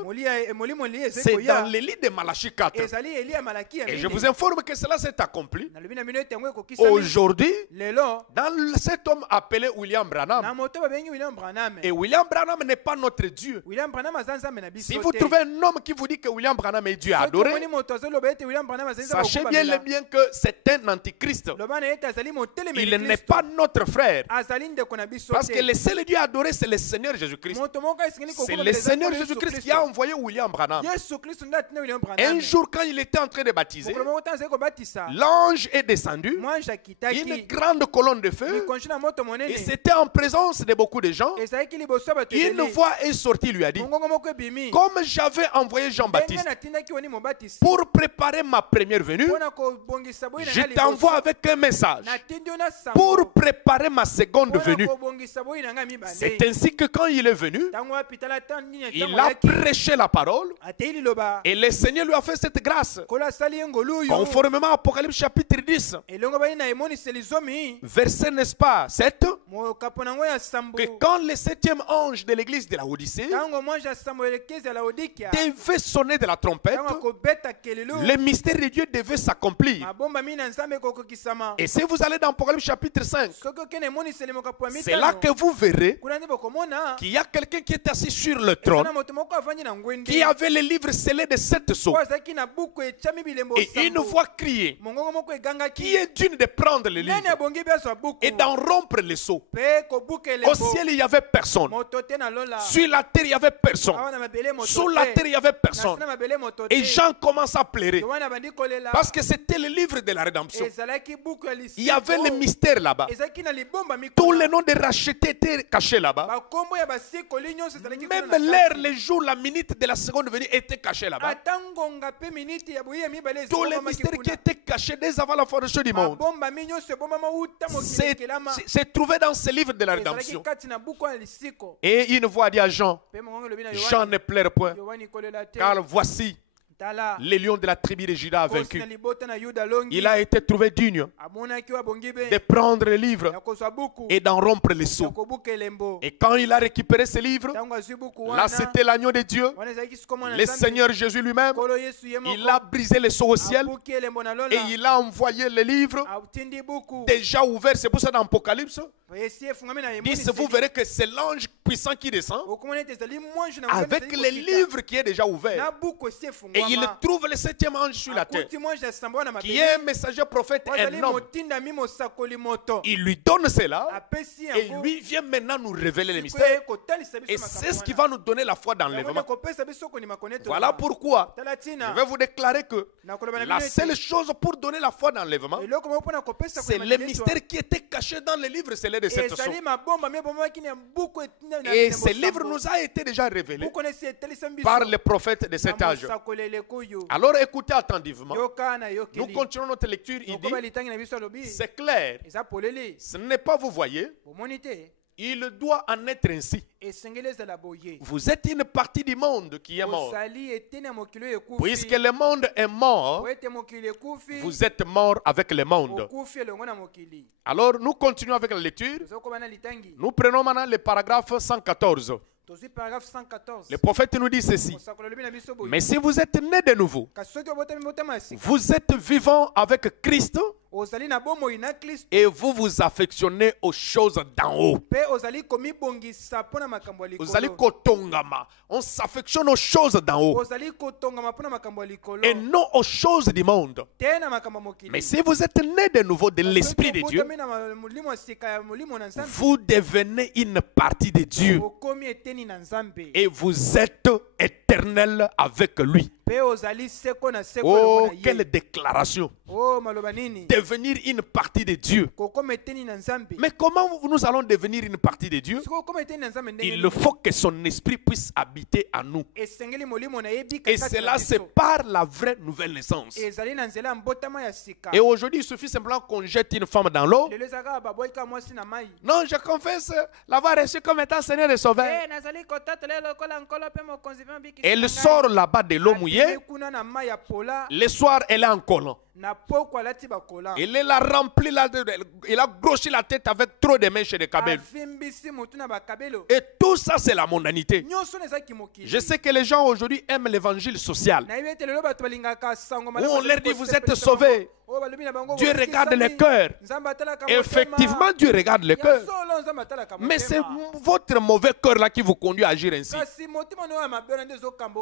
molimo Eli ezali c'est koya, dans le lit de Malachie 4. ezali Eli ya Malaki ya Et je minei. vous informe que cela s'est accompli Nalobi na bino ete yango ekokisami. aujourd'hui Lelo dans cet homme appelé William na Branham. moto babengi William Branham. Et William Branham n'est pas notre Dieu. William Branham aza nzambe na biso Si vous te. trouvez un homme qui vous dit que William Branham est Dieu Soki adoré, omoni moto azoloba ete William Branham azali nzambe sachez akobamela, bien que c'est un antichrist. loba na ete azali motelemeli Il n'est Kristo. pas notre frère. Azali ndeko na biso Parce te. que le seul Dieu adoré, c'est le Seigneur Jésus-Christ. Moto moko esengeli C'est kokoma le mbele Seigneur za Yesu Jésus-Christ qui Kristo. a envoyé William Branham. Yesu Kristo nde atina William Branham. Un jour, quand il était en train de baptiser, mokolo moko ntango azali kobatisa, l'ange est descendu, mwanji une akitaki grande colonne de feu, likonzi na moto et monene, c'était en présence de beaucoup de gens. ezalaki liboso ya bato Une ebele. voix est sortie, lui a dit, mongongo moko ebimi, comme j'avais envoyé ndenge Jean-Baptiste natindaki woni mobatisi pour préparer ma première venue, mpona kobongisa boyi na je ngai t'envoie liboso. avec un message natindi yo na sango pour préparer ma seconde mpona venue. kobongisa boyi na ngai mibale. C'est ainsi que quand il est venu, ntango apitala ta nini il ntango a ayaki, prêché la parole atei liloba, et le Seigneur lui a fait cette grâce. kolo asali ye ngolu oyo, Conformément à Apocalypse chapitre 10, elongo bali na emoniseli zomi, verset, n'est-ce pas, 7, mokapo nango ya sambo, que quand le septième ange de l'église de la Odyssée ntango mwanji ya sambo ya eklesi ya laodikia, devait sonner de la trompette, ntango akobeta kelelo, le mystère de Dieu devait s'accomplir. mabomba mini na nzambe ekokokisama. Et si vous allez dans Apocalypse chapitre 5, soki okende emoniseli mokapo ya c'est là mitano, que vous verrez kuna nde bokomona qu'il y a quelqu'un qui est assis sur le eza trône, na moto moko avandi na ngwende, qui avait les livres scellés de 7 sceaux, oyo azalaki na buku etiami bilembo et une sambo. voix criait, mongongo moko egangaki, qui est digne de prendre les nani livres abongi biazwa buku et d'en rompre les sceaux. mpe kobuka Au elembo. ciel, il n'y avait personne. moto te na lola, Sur la terre, il n'y avait personne. awa na mabele moto Sous la te, terre, il n'y avait na se personne. na mabele moto te. Et Jean commence à pleurer yohana abandi kolela, parce que c'était le livre de la rédemption. ezalaki buku ya Il y avait le lisiko, mystère là-bas. ezalaki na libomba Tous mikolo, les noms des rachetés étaient cachés là-bas. bakombo ya basikoli nyonso ezalaki kuna Même na l'heure, kati. le jour, la minute de la seconde venue étaient cachés là-bas. ata ngonga mpe miniti ya boye ya mibale Tous les ezokomamaki mystères qui kuna. étaient cachés dès avant la fondation du monde mabomba mi nyonso ebomama uta mokili ekelama, s'est trouvé dans ce livre de la ezalaki rédemption. kati na buku ya lisiko. Et une voix dit à Jean, mpe mongongo elobi na Jean ne pleure point, yohani kolela te, car voici tala le lion de la tribu de Juda a kosi vaincu. na libota na yuda longi, Il a été trouvé digne amonaki oyo abongi be de prendre le livre ya kozwa buku et d'en rompre les ya sceaux. kobuka elembo. Et quand il a récupéré ce livre, ntango azwi buku là wana, c'était l'agneau de Dieu, wana ezalaki siko mwana le Nzambe, Seigneur Jésus lui-même. nkolo yesu ye Il a moko brisé les sceaux au ciel abuki elembo na et lola, il a envoyé le livre atindi buku déjà ouvert. C'est pour ça dans Apocalypse esi efungami na 10, vous emoniseli, verrez que c'est l'ange puissant qui descend okomona ete ezali mwanju na avec ezali les kokita. livres qui est déjà ouvert. Na buku esi Et efungwama. il trouve le 7e ange sur la terre, Akuti mwanju na sambo wana qui mabele. est un messager prophète, Wazali un homme. motindami mosakoli moto. Il lui donne cela Apesi et yango. lui vient maintenant nous révéler les Sikoyo mystères. kotalisa biso Et makambo c'est ce qui wana. va nous donner la foi Yango d'enlèvement. ekopesa biso kondima koneto. Voilà pourquoi Tala je tina. vais vous déclarer que Nakoloba na la bino ete, seule chose pour donner la foi d'enlèvement, eloko moko mpona kopesa c'est kondima les koneto. mystères qui étaient cachés dans les livres scellés de cette Ezali sorte. mabomba me bomaki na buku etina na Et na ces mosambo. livres nous a été déjà révélés Buku na esi etalisa biso par les prophètes de cet na âge. mosakolele kuyu. Alors écoutez attentivement. Yoka na Nous yokeli. continuons notre lecture. Il Okoba dit, litangi na biso alobi. c'est clair, Eza polele. ce n'est pas vous voyez, Bomoni te. il doit en être ainsi. Esengeli ezala boye. Vous êtes une partie du monde qui est mort. Osali eteni ya mokili oyo ekufi. Puisque le monde est mort, Po ete mokili ekufi. vous êtes mort avec le monde. Okufi elongo na mokili. Alors nous continuons avec la lecture. Tozokoba na litangi. Nous prenons maintenant le paragraphe 114. Tozwi paragraphe 114. Le prophète nous dit ceci. Mosakoli olobi na biso boye. Mais si vous êtes né de nouveau, Kasi soki obotami motema ya sika. vous êtes vivant avec Christ Ozali na bomoi na Kristo. et vous vous affectionnez aux choses d'en haut. Mpe ozali komibongisa mpona makambo ya Vous allez likolo. kotongama. On s'affectionne aux choses d'en haut Ozali kotongama mpona makambo ya likolo. et non aux choses du monde. Te na makambo ya mokili. Mais si vous êtes né de nouveau de l'Esprit de Dieu, Soki obotami na molimo ya sika ya molimo na Nzambe. vous devenez une partie de Dieu Okomi eteni na Nzambe. et vous êtes éternel avec lui. Mpe ozali seko na seko Oh, elongo na ye. quelle déclaration! Oh, maloba nini. Devenir une partie de Dieu. Kokoma eteni na Nzambe. Mais comment nous allons devenir une partie de Dieu? Soki okoma eteni na Nzambe ndenge Il nini. faut que son esprit puisse habiter en nous. Esengeli molimo na ye bika Et kati na cela, c'est biso. par la vraie nouvelle naissance. Ezali na nzela ya mbotama ya sika. Et aujourd'hui, il suffit simplement qu'on jette une femme dans l'eau. Lelo ezalaka kaka baboyika mwasi na mai. Non, je confesse l'avoir reçu comme étant Seigneur et Sauveur. Nazali kotatela lokola nkolo mpe mokonzi mpe mbikisi Elle na ngai. sort là-bas de l'eau mouillée. Atimi kuna na mai ya pola Le soir, elle est en collant. na poko alati bakola. Elle l'a rempli, il a grossi la tête avec trop de mèches et de cabelles. Avimbisi mutu na bakabelo. Et tout ça, c'est la mondanité. Nyonso na ezalaki mokili. Je sais que les gens aujourd'hui aiment l'évangile social. Nayebi ete lelo bato balingaka sango Où malamu on bazali leur dit, vous êtes kosepelisa sauvés. bango. Oyo balobi na bango, Dieu bobikisami. regarde les cœurs. Nzambe atalaka motema. Effectivement, Dieu regarde les Ya cœurs. solo Nzambe atalaka Mais c'est motema. votre mauvais cœur là qui vous conduit à agir ainsi. Kasi motema no ya mabe wana nde ezokamba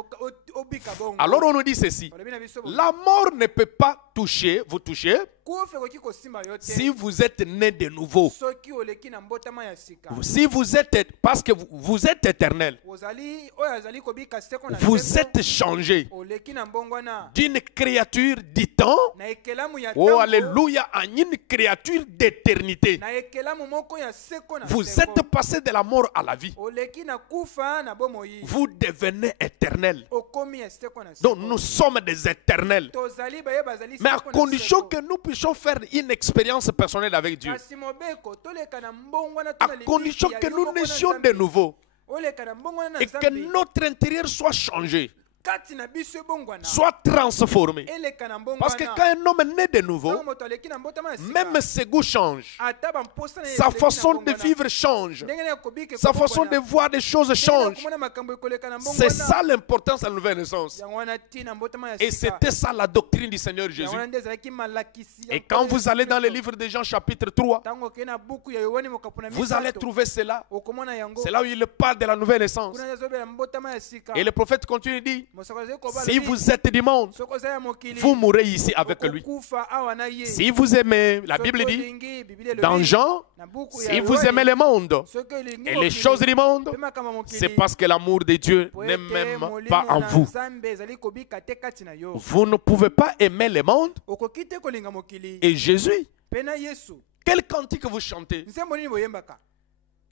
obika bongo. Alors on nous dit ceci. Balobi na biso boye. La mort ne peut pas vous toucher, Kufa ekoki kosimba yo te. si vous êtes né de nouveau. Soki oleki na mbotama ya sika. Si vous êtes, parce que vous êtes éternel, Ozali oyo azali kobika seko na vous nzembo. êtes changé Oleki na mbongwana. d'une créature du-temps, Na ekelamu ya oh tango. alléluia, en une créature d'éternité. Na ekelamu moko ya seko na Vous seko. êtes passé de la mort à la vie. Oleki na kufa na bomoi. Vous devenez éternel. Okomi ya seko na Donc seko. nous sommes des éternels. Tozali baye bazali Mais à seko na condition seko. que nous puissions faire une expérience personnelle avec Dieu. Kasi mobeko toleka na mbongwana À tuna limiki condition ya que yo nous moko na naissions Nzambe. de nouveau. Oleka na mbongwana na Et que Nzambe. notre intérieur soit changé, Kati na biso ebongwana. soit transformé. Eleka na mbongwana. Parce que quand un homme est né de nouveau, Tango moto aleki na mbotama ya sika. même ses goûts changent. Ata bamposa na Sa eleki na façon de mbongwana. vivre change. Ndenge na kobika Sa façon de ekobongwana. voir des choses Ndenge na change. komona makambo ekoleka na C'est mbongwana. ça l'importance de la nouvelle naissance. Yango wana tina mbotama ya Et sika. c'était ça la doctrine du Seigneur Yango Jésus. wana nde ezalaki malakisi ya Et quand nkolo vous Yesu allez dans le Kristo. livre de Jean chapitre 3, Tango okei na buku ya Yohane mokapu na vous allez misato. trouver cela. Okomona yango. C'est là où il parle de la nouvelle naissance. Kuna ezobela mbotama ya sika. Et le prophète continue dit, Mosakoli azali kobala si lobi, vous êtes du monde, soki oza ya mokili, vous mourrez ici avec lui. okokufa awa na ye. Si vous aimez, la Soki Bible dit, olingi, Biblia elobi, dans Jean, na buku ya si vous Yohane, aimez le monde soki olingi et les mokili, choses du monde, mpe makambo ya mokili, c'est parce que l'amour de Dieu po n'est ete même molimo pas en na vous. Nzambe ezali kobika te kati na yo. Vous ne pouvez pas aimer le monde Okoki te kolinga mokili, et Jésus. mpe na Yesu. Quel cantique vous chantez? Nzembo nini boyembaka?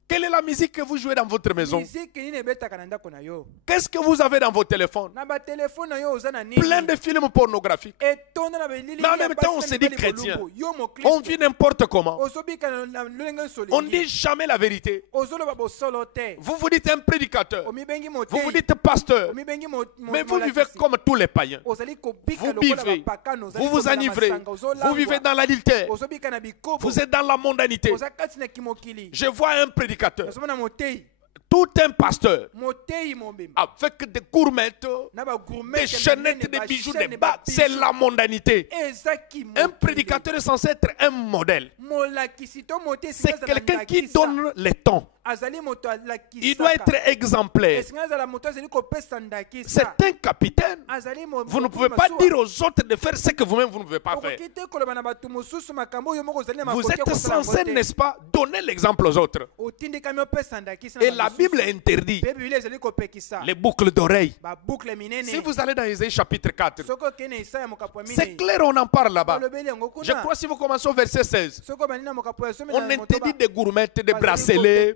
Quelle est la musique que vous jouez dans votre maison? Miziki nini ebetaka na ndako na yo? Qu'est-ce que vous avez dans vos téléphones? Na batelefone na yo oza na nini? Plein de films pornographiques. Etonda na belili Mais en ya même basi temps, on na se dit mibali chrétien. bolumbu. Yo On mokristo. vit n'importe comment. Ozobika na lolenge solingi. On ne dit jamais la vérité. Ozoloba bosolo te. Vous vous dites un prédicateur. Omibengi Vous motei. vous dites pasteur. Omibengi Mais vous vivez comme tous les païens. Ozali kobika Vous lokola buvez. bapakano, ozali Vous vous komela enivrez. masanga, ozolangwa. Vous vivez dans l'adultère. Ozobika na bikobo. Vous êtes dans la mondanité. Oza kati na kimokili. Je vois un prédicateur. Nazomona motei. tout un pasteur moteyi mobimba avec des gourmettes, na ba des gourmet chaînettes, des bijoux, des bagues, c'est la mondanité. ezaki Un prédicateur est censé être un modèle. molakisi to mote C'est quelqu'un qui donne le ton. azali moto alakisaka Il doit être exemplaire. esinga azala moto azali kopesa ndakisa C'est un capitaine. azali Vous ne pouvez pas dire aux autres de faire ce que vous-même vous ne pouvez pas faire. okoki te koloba na bato mosusu makambo oyo moko ozali na Vous makoki ya êtes kosala yango censé, te. n'est-ce pas, donner l'exemple aux autres. otindikami opesa ndakisa Et la Bible interdit mpe biblia ezali kopekisa les boucles d'oreilles. babukle minene Si vous allez dans Isaïe chapitre 4, soki okende isaya mokapo ya c'est minei clair, on en parle là-bas. olobeli yango Je kuna crois si vous commencez au verset 16, soki obandi na mokapo ya somi on interdit des gourmettes, des bracelets,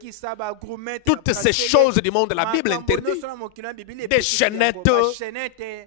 toutes ces choses du monde. La Bible interdit. Des chaînettes.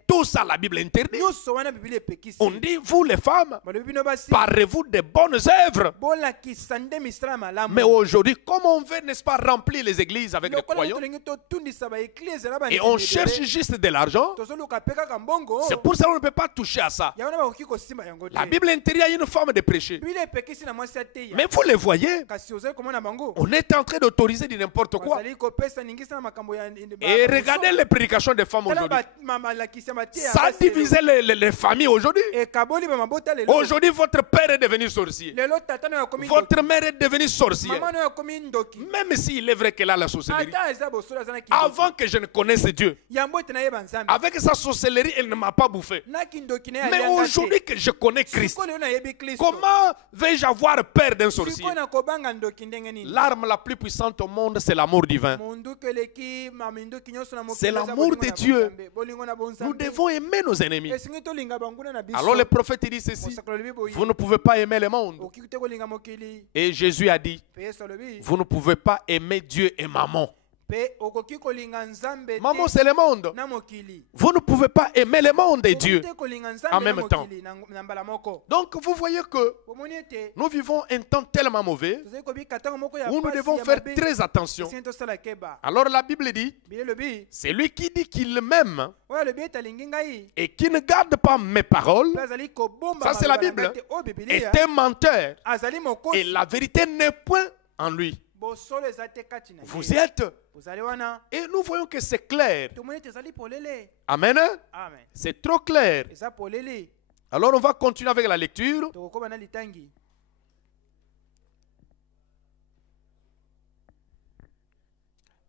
Tout ça, la Bible interdit. nyonso wana biblia epekisi On dit, vous les femmes, balobi bino basi parlez-vous des bonnes œuvres. bolakisa nde misala malamu Mais aujourd'hui, comme on veut, n'est-ce pas, remplir les églises avec les lokola croyants, tolingi totundisa baeglize na et on cherche juste de l'argent, tozoluka mpe kaka mbongo c'est pour ça qu'on ne peut pas toucher à ça. yango na bakoki kosimba yango te La Bible interdit à une femme de prêcher. biblia epekisi na mwasi ateya Mais vous les voyez, kasi ozali komona bango on est en train d'autoriser du n'importe quoi. bazali kopesa ningisa na makambo ya Et regardez les prédications des femmes aujourd'hui. malakisi ya mateya Ça a divisé les familles aujourd'hui. ekaboli bamabota lelo Aujourd'hui, votre père est devenu sorcier. lelo tata no yakomi Votre mère est devenue sorcière. mama no yakomi ndoki Même s'il est vrai qu'elle a la sorcellerie. ata eza bosolo aza na kindoki Avant que je ne connaisse Dieu, yango ete nayeba nzambe avec sa sorcellerie, elle ne m'a pas bouffé. na kindoki na Mais yalianga aujourd'hui que je connais Christ, sikoyo nayebi kristo comment vais-je avoir peur d'un sorcier? sikoyo nakobanga ndoki ndenge nini L'arme la plus puissante au monde, c'est l'amour divin. monduki eleki maminduki nyonso na mokili C'est eza l'amour bolingo de na Dieu. bonzambe. Bolingo na Nous bonzambe devons aimer nos ennemis. esingi tolinga banguna na biso Alors le prophète dit ceci, mosakoli olobi boye vous ne pouvez pas aimer le monde. okoki te kolinga mokili Et Jésus a dit, mpe yesu alobi vous ne pouvez pas aimer Dieu et maman. mpe okoki kolinga nzambe Maman, te c'est le monde. na mokili Vous ne pouvez pas aimer le monde et Dieu. okoki te kolinga en nzambe na même temps. mokili na mbala moko Donc vous voyez que bomoni ete nous vivons un temps tellement mauvais tozali kobika ntango moko ya où nous pasi devons ya faire mabe très attention. esingi tosala keba Alors la Bible dit, biblia elobi celui qui dit qu'il m'aime oyo alobi ete alingi ngai et qui ne garde pas mes paroles mpe azali kobomba Ça, c'est la maloba na ngai Bible. te oyo bibilia est un menteur. azali Et mokosi la vérité n'est point en lui. bosolo eza te kati na Vous ye y êtes. ozali wana Et nous voyons que c'est clair. tomoni ete ezali polele Amen. amen C'est trop clair. eza polele Alors on va continuer avec la lecture. tokokoba na litangi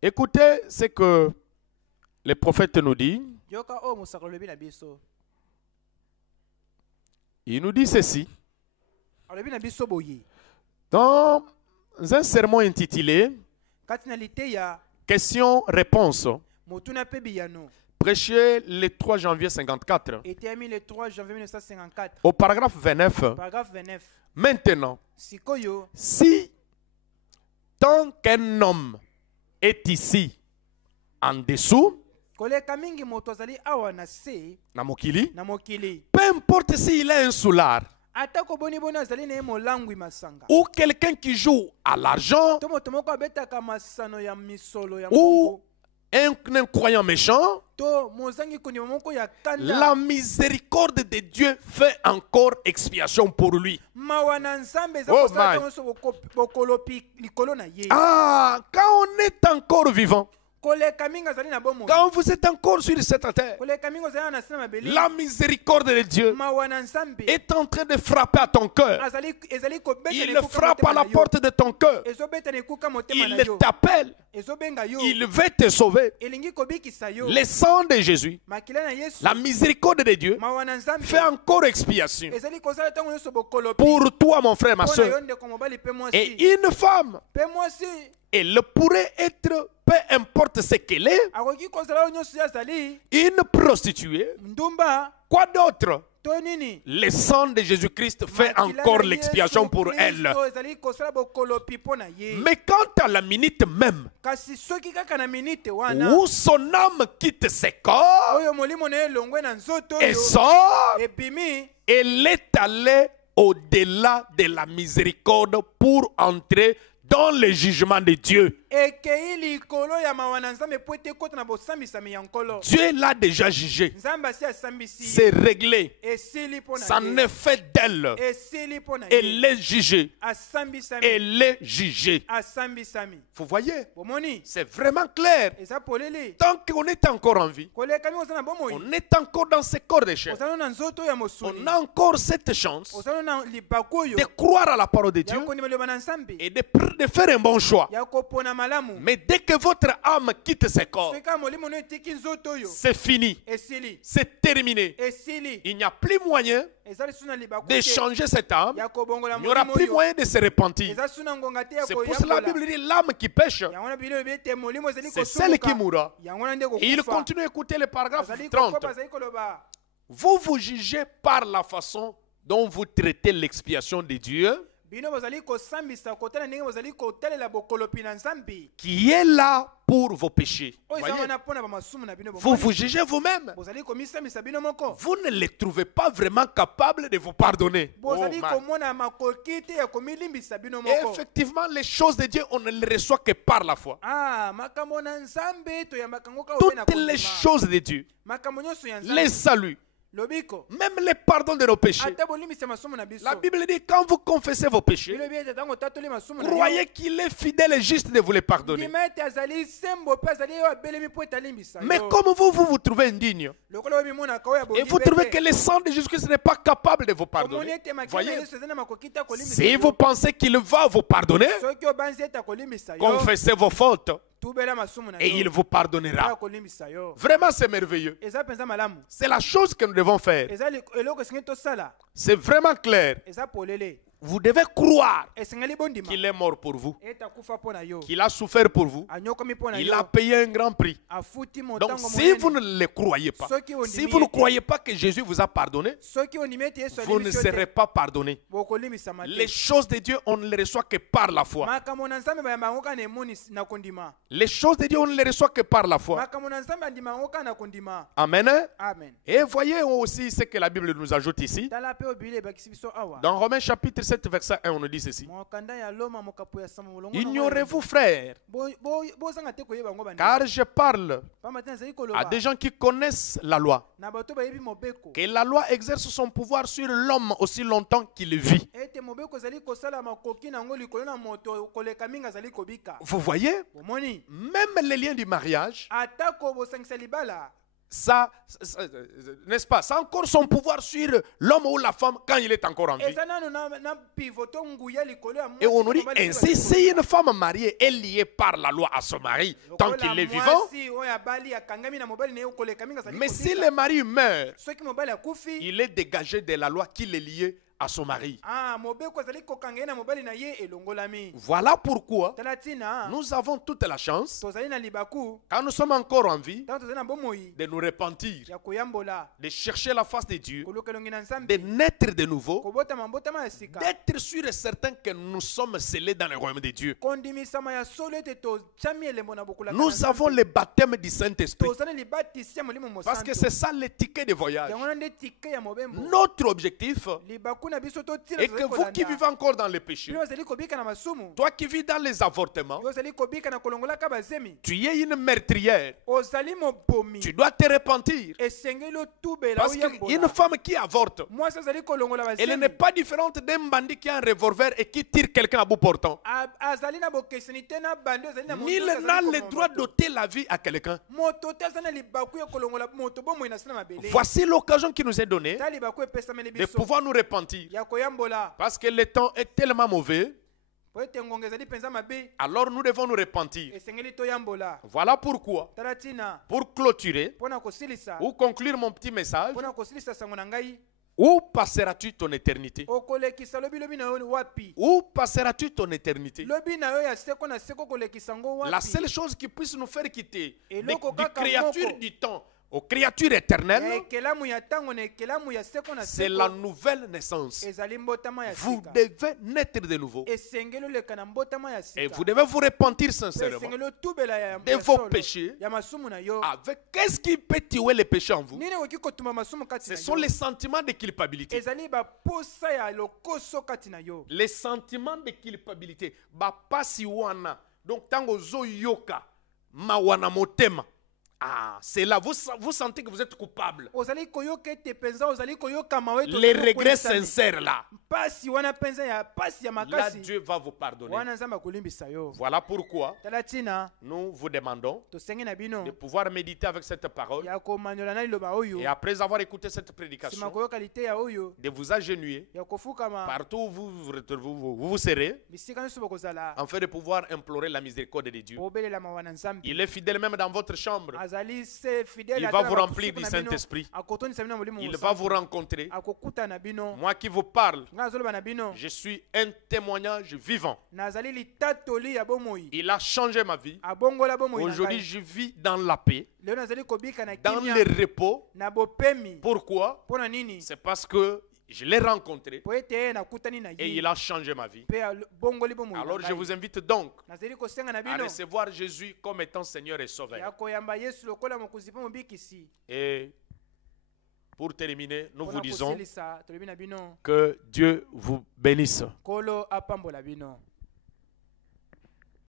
Écoutez ce que le prophète nous dit. yoka oyo mosakoli olobi na biso Il nous dit ceci. alobi na biso boye Dans un sermon intitulé kati na liteya Question-réponse, motuna mpe biyano prêché le 3 janvier 54, eteyami le 3 janvier 1954 au paragraphe 29. paragraphe 29 Maintenant, sikoyo si tant qu'un homme est ici en dessous, koleka mingi moto azali awa na se na mokili, na mokili peu importe s'il est un soulard atako boniboni azali na ye molangwi masanga ou quelqu'un qui joue à l'argent to moto moko abetaka masano ya misolo ya ou mbongo un incroyant méchant, to mozangi kondima moko ya la kanda miséricorde de Dieu fait encore expiation pour lui. mawa na nzambe eza Oh, kosala my. ntango nyonso bokolopi likolo na ye Ah, quand on est encore vivant, koleka mingi azali na bomoi quand vous êtes encore sur cette terre, koleka mingi ozali na se na mabeli la miséricorde de Dieu mawa na nzambe est en train de frapper à ton cœur. ezali kobeta Il na ekuka frappe à motema la na yo. porte de ton cœur. ezobeta na ekuka motema na Il yo t'appelle. ezobenga yo Il veut te sauver. elingi kobikisa yo Le sang de Jésus, makila na yesu la miséricorde de Dieu, mawa na nzambe fait encore expiation ezali kosala ntango nyonso bokolopi pour toi, mon frère, ma mpo na yo soeur. ndeko mobali mpe mwasi Et une femme, mpe mwasi elle pourrait être, peu importe ce qu'elle est, akoki kozala oyo nyonso ye azali une prostituée. ndumba Quoi d'autre? to nini Le sang de Jésus-Christ fait Makila encore na l'expiation Yesu pour Kristo elle. ezali kosala bokolopi mpo na ye Mais quant à la minute même kasi soki kaka na minite wana où son âme quitte ses corps oyo molimo na ye elongwe na nzoto et oyo sort, ebimi elle est allée au-delà de la miséricorde pour entrer dans le jugement de Dieu. ekei likolo ya mawa na nzambe po ete ekota na bosambisami ya nkolo. Dieu l'a déjà jugé. Nzambe asi asambisi C'est réglé. esili mpo na Ça ye. n'est fait d'elle. Esili mpo na Elle ye. est jugée. Asambisami. Elle est jugée. Asambisami. Vous voyez? Bomoni C'est vraiment clair. eza polele. Tant qu'on est encore en vie, kolekami oza na bomoi. on est encore dans ce corps de chair. ozana na nzoto ya mosuni. On a encore cette chance ozana na libaku oyo de croire à la parole de ya Dieu kondima liloba na nzambe et de faire un bon choix. ya kopona malamu. Mais dès que votre âme quitte ce corps, soki molimo no etiki nzoto oyo c'est fini. esili. C'est terminé. Esili. Il n'y a plus moyen eza lisu na libaku de te changer cette âme. ya kobongola Il n'y aura molimo plus oyo. moyen de se repentir. eza su na ngonga te ya C'est pour cela la koyambola. Bible dit l'âme qui pêche, yango na biblia elobi ete molimo ezali c'est celle qui kosubuka. mourra. yango na nde Et il kokufa. continue à écouter le paragraphe azali 30. kokoba azali koloba Vous vous jugez par la façon dont vous traitez l'expiation de Dieu, bino bozali kosambisa kotala ndenge bozali kotalela bokolopi na nzambe qui est là pour vos péchés. oyo eza Voyez? wana mpo na bamasumu na bino Vous bomoni. vous jugez vous-même. bozali komisambisa bino moko. Vous ne les trouvez pas vraiment capables de vous pardonner. Oh, bozali man. komona makoki te ya komilimbisa bino Et moko. effectivement, les choses de Dieu, on ne les reçoit que par la foi. makambo na nzambe toyambaka ngo ka Toutes na les kondima. choses de Dieu, makambo nyonso ya les nzambe saluts, lobiko même les pardons de nos péchés. ata bolimbisa masumu na biso. La Bible dit, quand vous confessez vos péchés, bilobi ete ntango tatoli masumu na croyez qu'il est fidèle et juste de vous les pardonner. ndima ete azali sembo mpe azali oyo abelemi mpo ete alimbisa Mais yo. comme vous trouvez indigne, lokola oyo bimonaka oyo et vous trouvez que le sang de Jésus-Christ n'est pas capable de vous omoni pardonner, ete makila voyez, yesu eza na makoki te akolimbisa si vous yo. pensez qu'il va vous pardonner, soki obanzi ete akolimbisa yo confessez vos fautes tubela masumu na et il yo vous pardonnera. akolimbisa yo. Vraiment, c'est merveilleux. eza mpenza malamu. C'est la chose que nous devons faire. eza eloko esengi tosala C'est vraiment clair. eza polele Vous devez croire esengeli bondima qu'il est mort pour vous, ete akufa mpo na yo qu'il a souffert pour vous, anyokomi mpo na il yo a payé un grand prix. afuti Donc, motango si vous ne monene. le croyez pas, Soki ondimi si vous ne ete- croyez pas que Jésus vous a pardonné, soki ondimi ete yesu vous ne alimbisi yo serez te pas pardonné. bokolimbisama Les te. choses de Dieu, on ne les reçoit que par la foi. makambo na nzambe bayamba yango kaka na emoni na kondima. Les choses de Dieu, on ne les reçoit que par la foi. makambo na nzambe andima yango kaka na kondima. Amen. Hein? Amen. Et voyez aussi ce que la Bible nous ajoute ici. tala mpe obili ebakisi biso awa Dans Romains chapitre 7, verset 1, on nous dit ceci. mokanda ya loma mokapo ya sama molongo na Ignorez-vous, frères, bozanga te koyeba yango bande car je parle pamba te nazali à koloba des gens qui connaissent la loi, na bato bayebi mobeko que la loi exerce son pouvoir sur l'homme aussi longtemps qu'il vit. ete mobeko ezali kosala makoki na yango likolo na moto koleka mingi azali kobika. Vous voyez, bomoni même les liens du mariage, atako bosangisa libala n'est-ce pas, ça a encore son pouvoir sur l'homme ou la femme quand il est encore en vie. eza nano na pivoto nguya likolo ya Et on nous mwasi dit to mobali ainsi, bazali si kobika. une femme mariée est liée par la loi à son mari tant Lokola qu'il est vivant, mwasi oyo abali akangami na mobali na ye koleka mingi azali mais si kobika. le mari meurt, soki mobali akufi il est dégagé de la loi qui est liée à son mari. mobeko azali kokanga ye na mobali na ye elongolami. Voilà pourquoi tala ntina nous avons toute la chance, tozali na libaku quand nous sommes encore en vie, ntango tozali na bomoi de nous repentir, ya koyambola de chercher la face de Dieu, koluka elongi na de nzambe naître de nouveau, kobotama mbotama ya sika d'être sûr et certain que nous sommes scellés dans le royaume de Dieu. kondimisama ya solo ete totyami elembo na bokolaka na Nous Nzambe. avons le baptême du Saint-Esprit. tozali libatisi ya molimo Parce que mosantu c'est ça le ticket de voyage. yango na nde tike ya mobembo Notre objectif libaku na biso totila est que vous qui vivez encore dans le péché, bino ozali kobika na masumu toi qui vis dans les avortements, yo ozali kobika na kolongolaka bazemi tu es une meurtrière. ozali mobomi Tu dois te repentir. esengeli otubela Parce qu'une oyambola femme qui avorte, mwasi azali kolongola elle n'est bazemi pas différente d'un bandit qui a un revolver et qui tire quelqu'un à bout portant. azali na bokeseni te na bandi ozali na Nul moto n'a azali le komoma droit bato. d'ôter la vie à quelqu'un. moto te aza na libaku ya kolongola moto bomoi na se na mabele Voici l'occasion qui nous est donnée ta libaku epesameli de biso pouvoir nous repentir. ya koyambola Parce que le temps est tellement mauvais, po ete ngonga ezali mpenza mabe alors nous devons nous repentir. esengeli toyambola Voilà pourquoi, tala ntina pour clôturer mpo na kosilisa ou conclure mon petit message, mpo na kosilisa sango na ngai où passeras-tu ton éternité? okolekisa lobi na yo wapi Où passeras-tu ton éternité? lobi na yo ya seko na seko kolekisa ngo La wapi seule chose qui puisse nous faire quitter Et des loko kaka créatures moko. du temps aux créatures éternelles, ekelamu ya ntango na ekelamu ya seko na c'est la seko nouvelle naissance. ezali mbotama ya Vous sika devez naître de nouveau. esengeli oleka na mbotama ya Et sika vous devez vous repentir Mpe sincèrement esengeli otubela ya de ya vos solo, péchés. ya masumu na yo Avec qu'est-ce qui peut tuer les péchés en vous? nini okoki kotuma masumu kati Ce na sont yo les sentiments de culpabilité. ezali baposa ya lokoso kati na yo Les sentiments de culpabilité. Bapasi wana Donc, tango zo yoka, mawana motema. Ah, c'est là, vous sentez que vous êtes coupable. ozali koyoka ete penza ozali koyoka mawe to Les regrets sincères là. pasi wana penza ya pasi ya Là, makasi Dieu va vous pardonner. wana nzambe akolimbisa yo. Voilà pourquoi tala tina nous vous demandons tosengi na bino de pouvoir méditer avec cette parole. ya komanyola na liloba oyo Et après avoir écouté cette sima prédication, koyoka liteya oyo de vous agenouiller ya kofukama partout où vous serez, bisika nyonso bokozala afin de pouvoir implorer la miséricorde de Dieu. bobelela mawa na nzambe. Il est fidèle même dans votre chambre. azali se fidèle Il ata va na vous bakusuku remplir du na bino, Saint-Esprit. akotonisa bino na molimo Il mosantu. va vous rencontrer. akokuta na bino Moi qui vous parle, ngai nazoloba na bino je suis un témoignage vivant. nazali litatoli ya bomoi Il a changé ma vie. abongola bomoi na Aujourd'hui, ngai. je vis dans la paix, leo nazali kobika na dans kimia le repos. na bopemi. Pourquoi? mpo na nini? C'est parce que je l'ai rencontré po ete ye nakutani na et ye il a changé ma vie. mpe abongoli bomoi na Alors je ngai. vous invite donc nazali kosenga na à bino recevoir Jésus comme étant Seigneur et ya Sauveur. koyamba yesu lokola mokonzi mpe mobikisi. Et pour terminer, nous Mpona vous disons kosilisa tolobi na bino que Dieu vous bénisse. nkolo apambola bino.